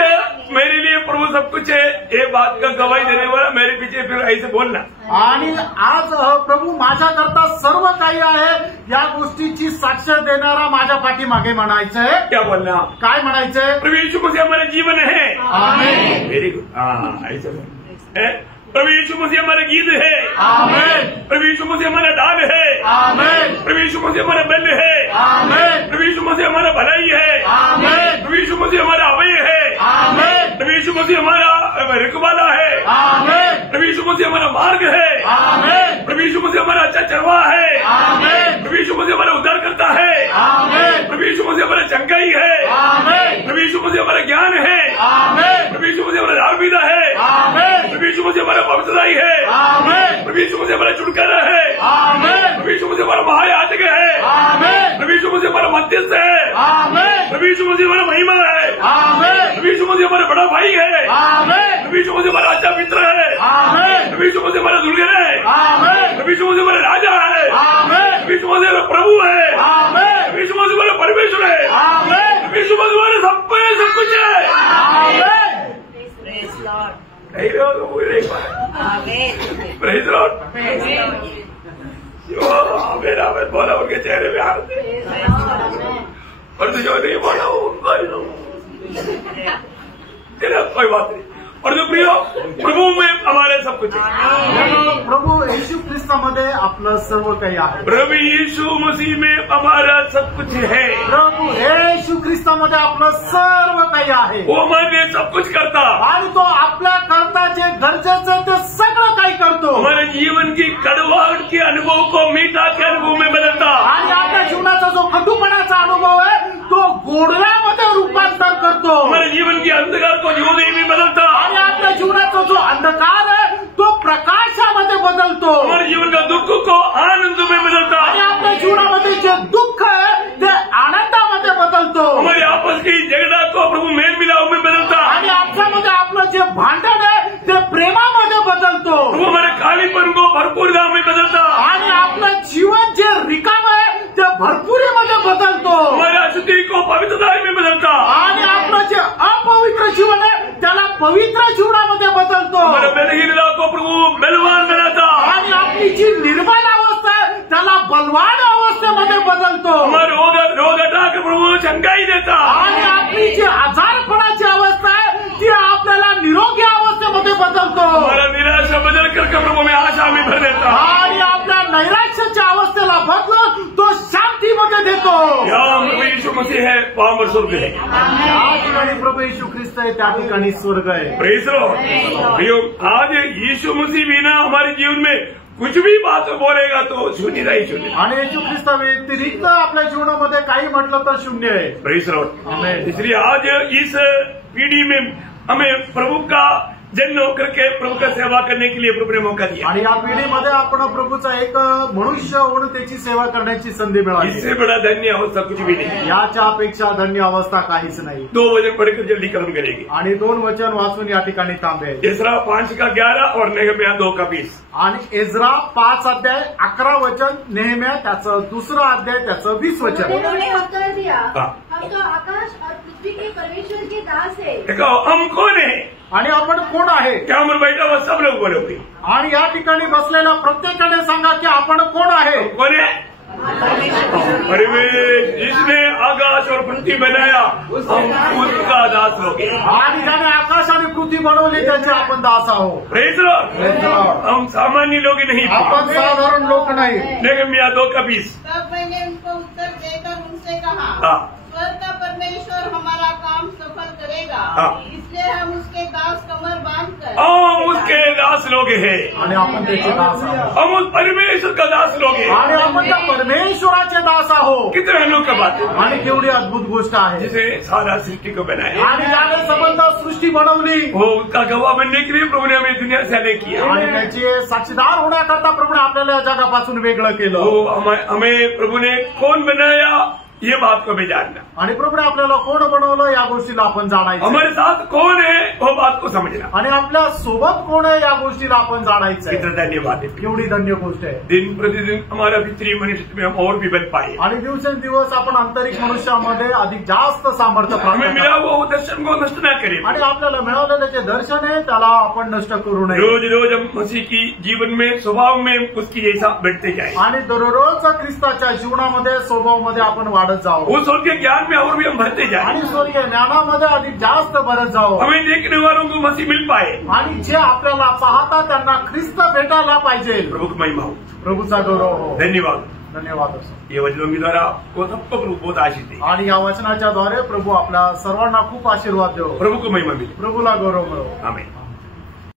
मेरे लिए प्रभु सब कुछ है, ये बात का गवाही देने वाला मेरे पीछे फिर ऐसे बोलना। आणि आज प्रभू माझ्या करता सर्व काही आहे या गोष्टीची साक्ष देणारा माझ्या पाठीमागे म्हणायचंय। क्या बोलना? काय म्हणायचंय? प्रभु यीशु मसीह हमारा जीवन है। आमेन। वेरी गुड, हाँ ऐसे बोल। प्रभु यीशु मसीह हमारा गीत है। आमेन। प्रभु यीशु मसीह हमारा दान है। आमेन। प्रभु यीशु मसीह हमारा बल है। आमेन। प्रभु यीशु मसीह हमारा भलाई है। आमेन। प्रभु यीशु मसीह हमारा अभय है। आमेन। प्रभु यीशु मसीह हमारा रखवाला है। आमेन। प्रभु यीशु मसीह हमारा मार्ग है। आमेन। प्रभु यीशु मसीह हमारा अच्छा चरवाहा है। आमेन। प्रभु यीशु मसीह हमारा उद्धार करता है। आमेन। प्रभु यीशु मसीह हमारा चंगाई है। आमेन। प्रभु यीशु मसीह हमारा ज्ञान है। आमेन। प्रभु यीशु मसीह हमारा धार्मिकता है। आमेन। प्रभु यीशु मसीह हमारा पवित्रताई है। आमेन। प्रभु यीशु मसीह हमारा छुटकारा है। आमेन। प्रभु यीशु मसीह हमारा महायाजक है। आमेन। प्रभु यीशु मसीह हमारा मध्यस्थ है। आमेन। प्रभु यीशु मसीह हमारा महिमा है। आमेन। प्रभु यीशु मसीह हमारा बड़ा भाई है। आमेन। प्रभु यीशु मसीह हमारा अच्छा मित्र है। आमेन। प्रभु यीशु मसीह हमारा दुल्हन है। आमेन। प्रभु यीशु मसीह हमारा राजा है। आमेन। प्रभु यीशु मसीह हमारा प्रभु है। आमेन। प्रभु यीशु मसीह हमारा परमेश्वर है। आमेन। प्रभु यीशु मसीह हमारा सब पे सब कुछ है। आमेन। Praise Lord. नहीं लोग बोले एक बार Amen. Praise Lord. Praise Lord. मेरा बोला उनके चेहरे पे हाथ थे, और जो नहीं बोला उनका तेरा कोई बात नहीं। और जो प्रियो, प्रभु में हमारे सब कुछ है। प्रभू येशू ख्रिस्तामध्ये आपलं सर्व काही आहे। प्रभु यीशु मसीह में हमारा सब कुछ है। प्रभू येशू ख्रिस्तामध्ये आपलं सर्व काही आहे। वो हमारे लिए सब कुछ करता। आणि तो आपल्या करता जे गरजेचं ते सगळं काही करतो। हमारे जीवन की कड़वाहट के अनुभव को मीठा के अनुभव में बदलता। आणि आपल्या जीवनाचा जो खडूपणाचा अनुभव आहे तो गोडव्यामध्ये रूपांतर करतो। हमारे जीवन की अंधकार को ज्योति में बदलता। आणि आपल्या जीवनाचा जो अंधकार आहे तो प्रकाशामध्ये बदलतो। हमारे जीवन का दुख को आनंद में बदलता। आणि आपल्या जीवनामध्ये जे दुःख आहे ते आनंदामध्ये बदलतो। हमारे आपस की झगड़ा को प्रभु मेल मिलाप में बदलता। आणि आपल्यामध्ये आपलं जे भांडण आहे ते प्रेमामध्ये बदलतो। प्रभु हमारे खालीपन को भरपूरता में बदलता। आणि आपलं जीवन जे रिकाम आहे ते भरपुरीमध्ये बदलतो। हमारे अशुद्धि को पवित्रता में बदलता। आणि आपलं जे अपवित्र जीवन आहे त्याला पवित्र जीवनामध्ये बदलतो। हमारे बलहीनता को प्रभु बलवान बनाता। आणि आपली जी निर्बल अवस्था आहे त्याला बलवान अवस्थेमध्ये बदलतो। हमारे रोग हटा के प्रभु चंगाई देता। आणि आपली जी आजारपणाची अवस्था आहे ती आपल्याला निरोगी अवस्थेमध्ये बदलतो। हमारा निराशा बदल करके प्रभु में आशा में भर देता। आणि आपल्या नैराश्याच्या अवस्थेला बदलून तो शांतीमध्ये देतो। यहाँ प्रभु यीशु मसीह है, वहाँ पर स्वर्ग है। त्या ठिकाणी प्रभू येशू ख्रिस्त आहे त्या ठिकाणी स्वर्ग आहे। Praise Lord. प्रियो, आज यीशु मसीह बिना हमारे जीवन में कुछ भी बात बोलेगा तो शून्य ही शून्य। आणि येशू ख्रिस्ता व्यतिरिक्त आपल्या जीवनामध्ये काही म्हटलं तर शून्य आहे। Praise lord. आमेन। इसलिए आज इस पीढ़ी में हमें प्रभु का जन्म होकर के प्रभु का सेवा करने के लिए प्रभु ने मौका दिया। आणि या पिढीमध्ये आपण प्रभूचा एक मनुष्य होऊन त्याची सेवा करण्याची संधी मिळाली। इससे बड़ा धन्य अवस्था कुछ भी नहीं। याच्या अपेक्षा धन्य अवस्था काहीच नाही। 2 वचन पढ़कर जल्दी कर्म करेंगे। आणि 2 वचन वाचून या ठिकाणी थांबेल। इस्रा 5:11 और नेहम्याह 2:20। आणि एज्रा 5 अध्याय 11 वचन, नेहम्याह त्याचं 2 अध्याय त्याचं 20 वचन। उन्होंने उत्तर दिया, हाँ। हम तो आकाश और पृथ्वी के परमेश्वर के दास है। देखो, हम कौन है? आणि आपण कोण आहे? क्या उम्र बैठा हुआ सब लोग बोलोगे? आणि या ठिकाणी बसलेल्या प्रत्येकाने सांगा की आपण कोण आहे? कौन है? परमेश्वर जिसने आकाश और पृथ्वी बनाया, हम उसका दास लोग हैं। आणि ज्याने आकाश आणि पृथ्वी बनवली त्याचे आपण दास आहोत। Praise Lord. हम सामान्य लोग नहीं। आपण साधारण लोक नाही। नेहम्याह 2:20। तब मैंने उनको उत्तर देकर उनसे कहा, हाँ। स्वर्ग का ईश्वर हमारा काम सफल करेगा। हाँ। इसलिए हम उसके दास कमर बांधकर हम उसके दास लोग हैं, आणि आपण त्याचे दास आहोत हम उस परमेश्वर का दास लोग हैं। आणि आपण त्या परमेश्वराचे दास आहोत। कितने अनोखी बात है, आणि केवढी अद्भुत गोष्ट आहे। जिसे सारा सृष्टि को बनाया आणि ज्याने संबंध सृष्टी बनवली, वो उसका गवाह बनने के लिए प्रभु ने हमें दुनिया से अलग किया। आणि त्याचे साक्षीदार होण्याकरता प्रभूने आपल्याला या जगापासून वेगळं केलं। वो हमें प्रभु ने कौन बनाया ये बात को भी जानना, आणि प्रभूने आपल्याला कोण बनवलं या गोष्टीला आपण जाणायचं, हमारे साथ कौन है वो बात को समझना। आणि आपल्या सोबत कोण आहे या गोष्टीला आपण जाणायचं। कितना धन्यवाद है, केवढी धन्य गोष्ट आहे। दिन प्रतिदिन हमारा भीतरी मनुष्य में हम और भी बन पाए। आणि दिवसेंदिवस आपण आंतरिक मनुष्यामध्ये अधिक जास्त सामर्थ्य प्राप्त हमें मिला करू। वो दर्शन को नष्ट न करें। आणि आपल्याला मिळालेलं जे दर्शन आहे त्याला आपण नष्ट करू नये। रोज रोज हम मसीह की जीवन में स्वभाव में उसकी जैसा बढ़ते जाए, आणि दररोज ख्रिस्ताच्या जीवनामध्ये स्वभावामध्ये आपण वाढत जाऊ, वो स्वर्गीय ज्ञान में और भी हम भरते जाए, आणि स्वर्गीय ज्ञानामध्ये अधिक जास्त भरत जाऊ, हमें देखने वालों को मसीह मिल पाए। आणि जे आपल्याला पाहता त्यांना ख्रिस्त भेटायला पाहिजे। प्रभु की महिमा हो, प्रभूचा गौरव हो। धन्यवाद। धन्यवाद असो। ये वचनों के द्वारा आपको सबको प्रभु बहुत आशीष दे, आणि या वचनाच्या द्वारे प्रभू आपल्या सर्वांना खूप आशीर्वाद देव। प्रभु को महिमा मिले। प्रभूला गौरव मिळो। आमेन।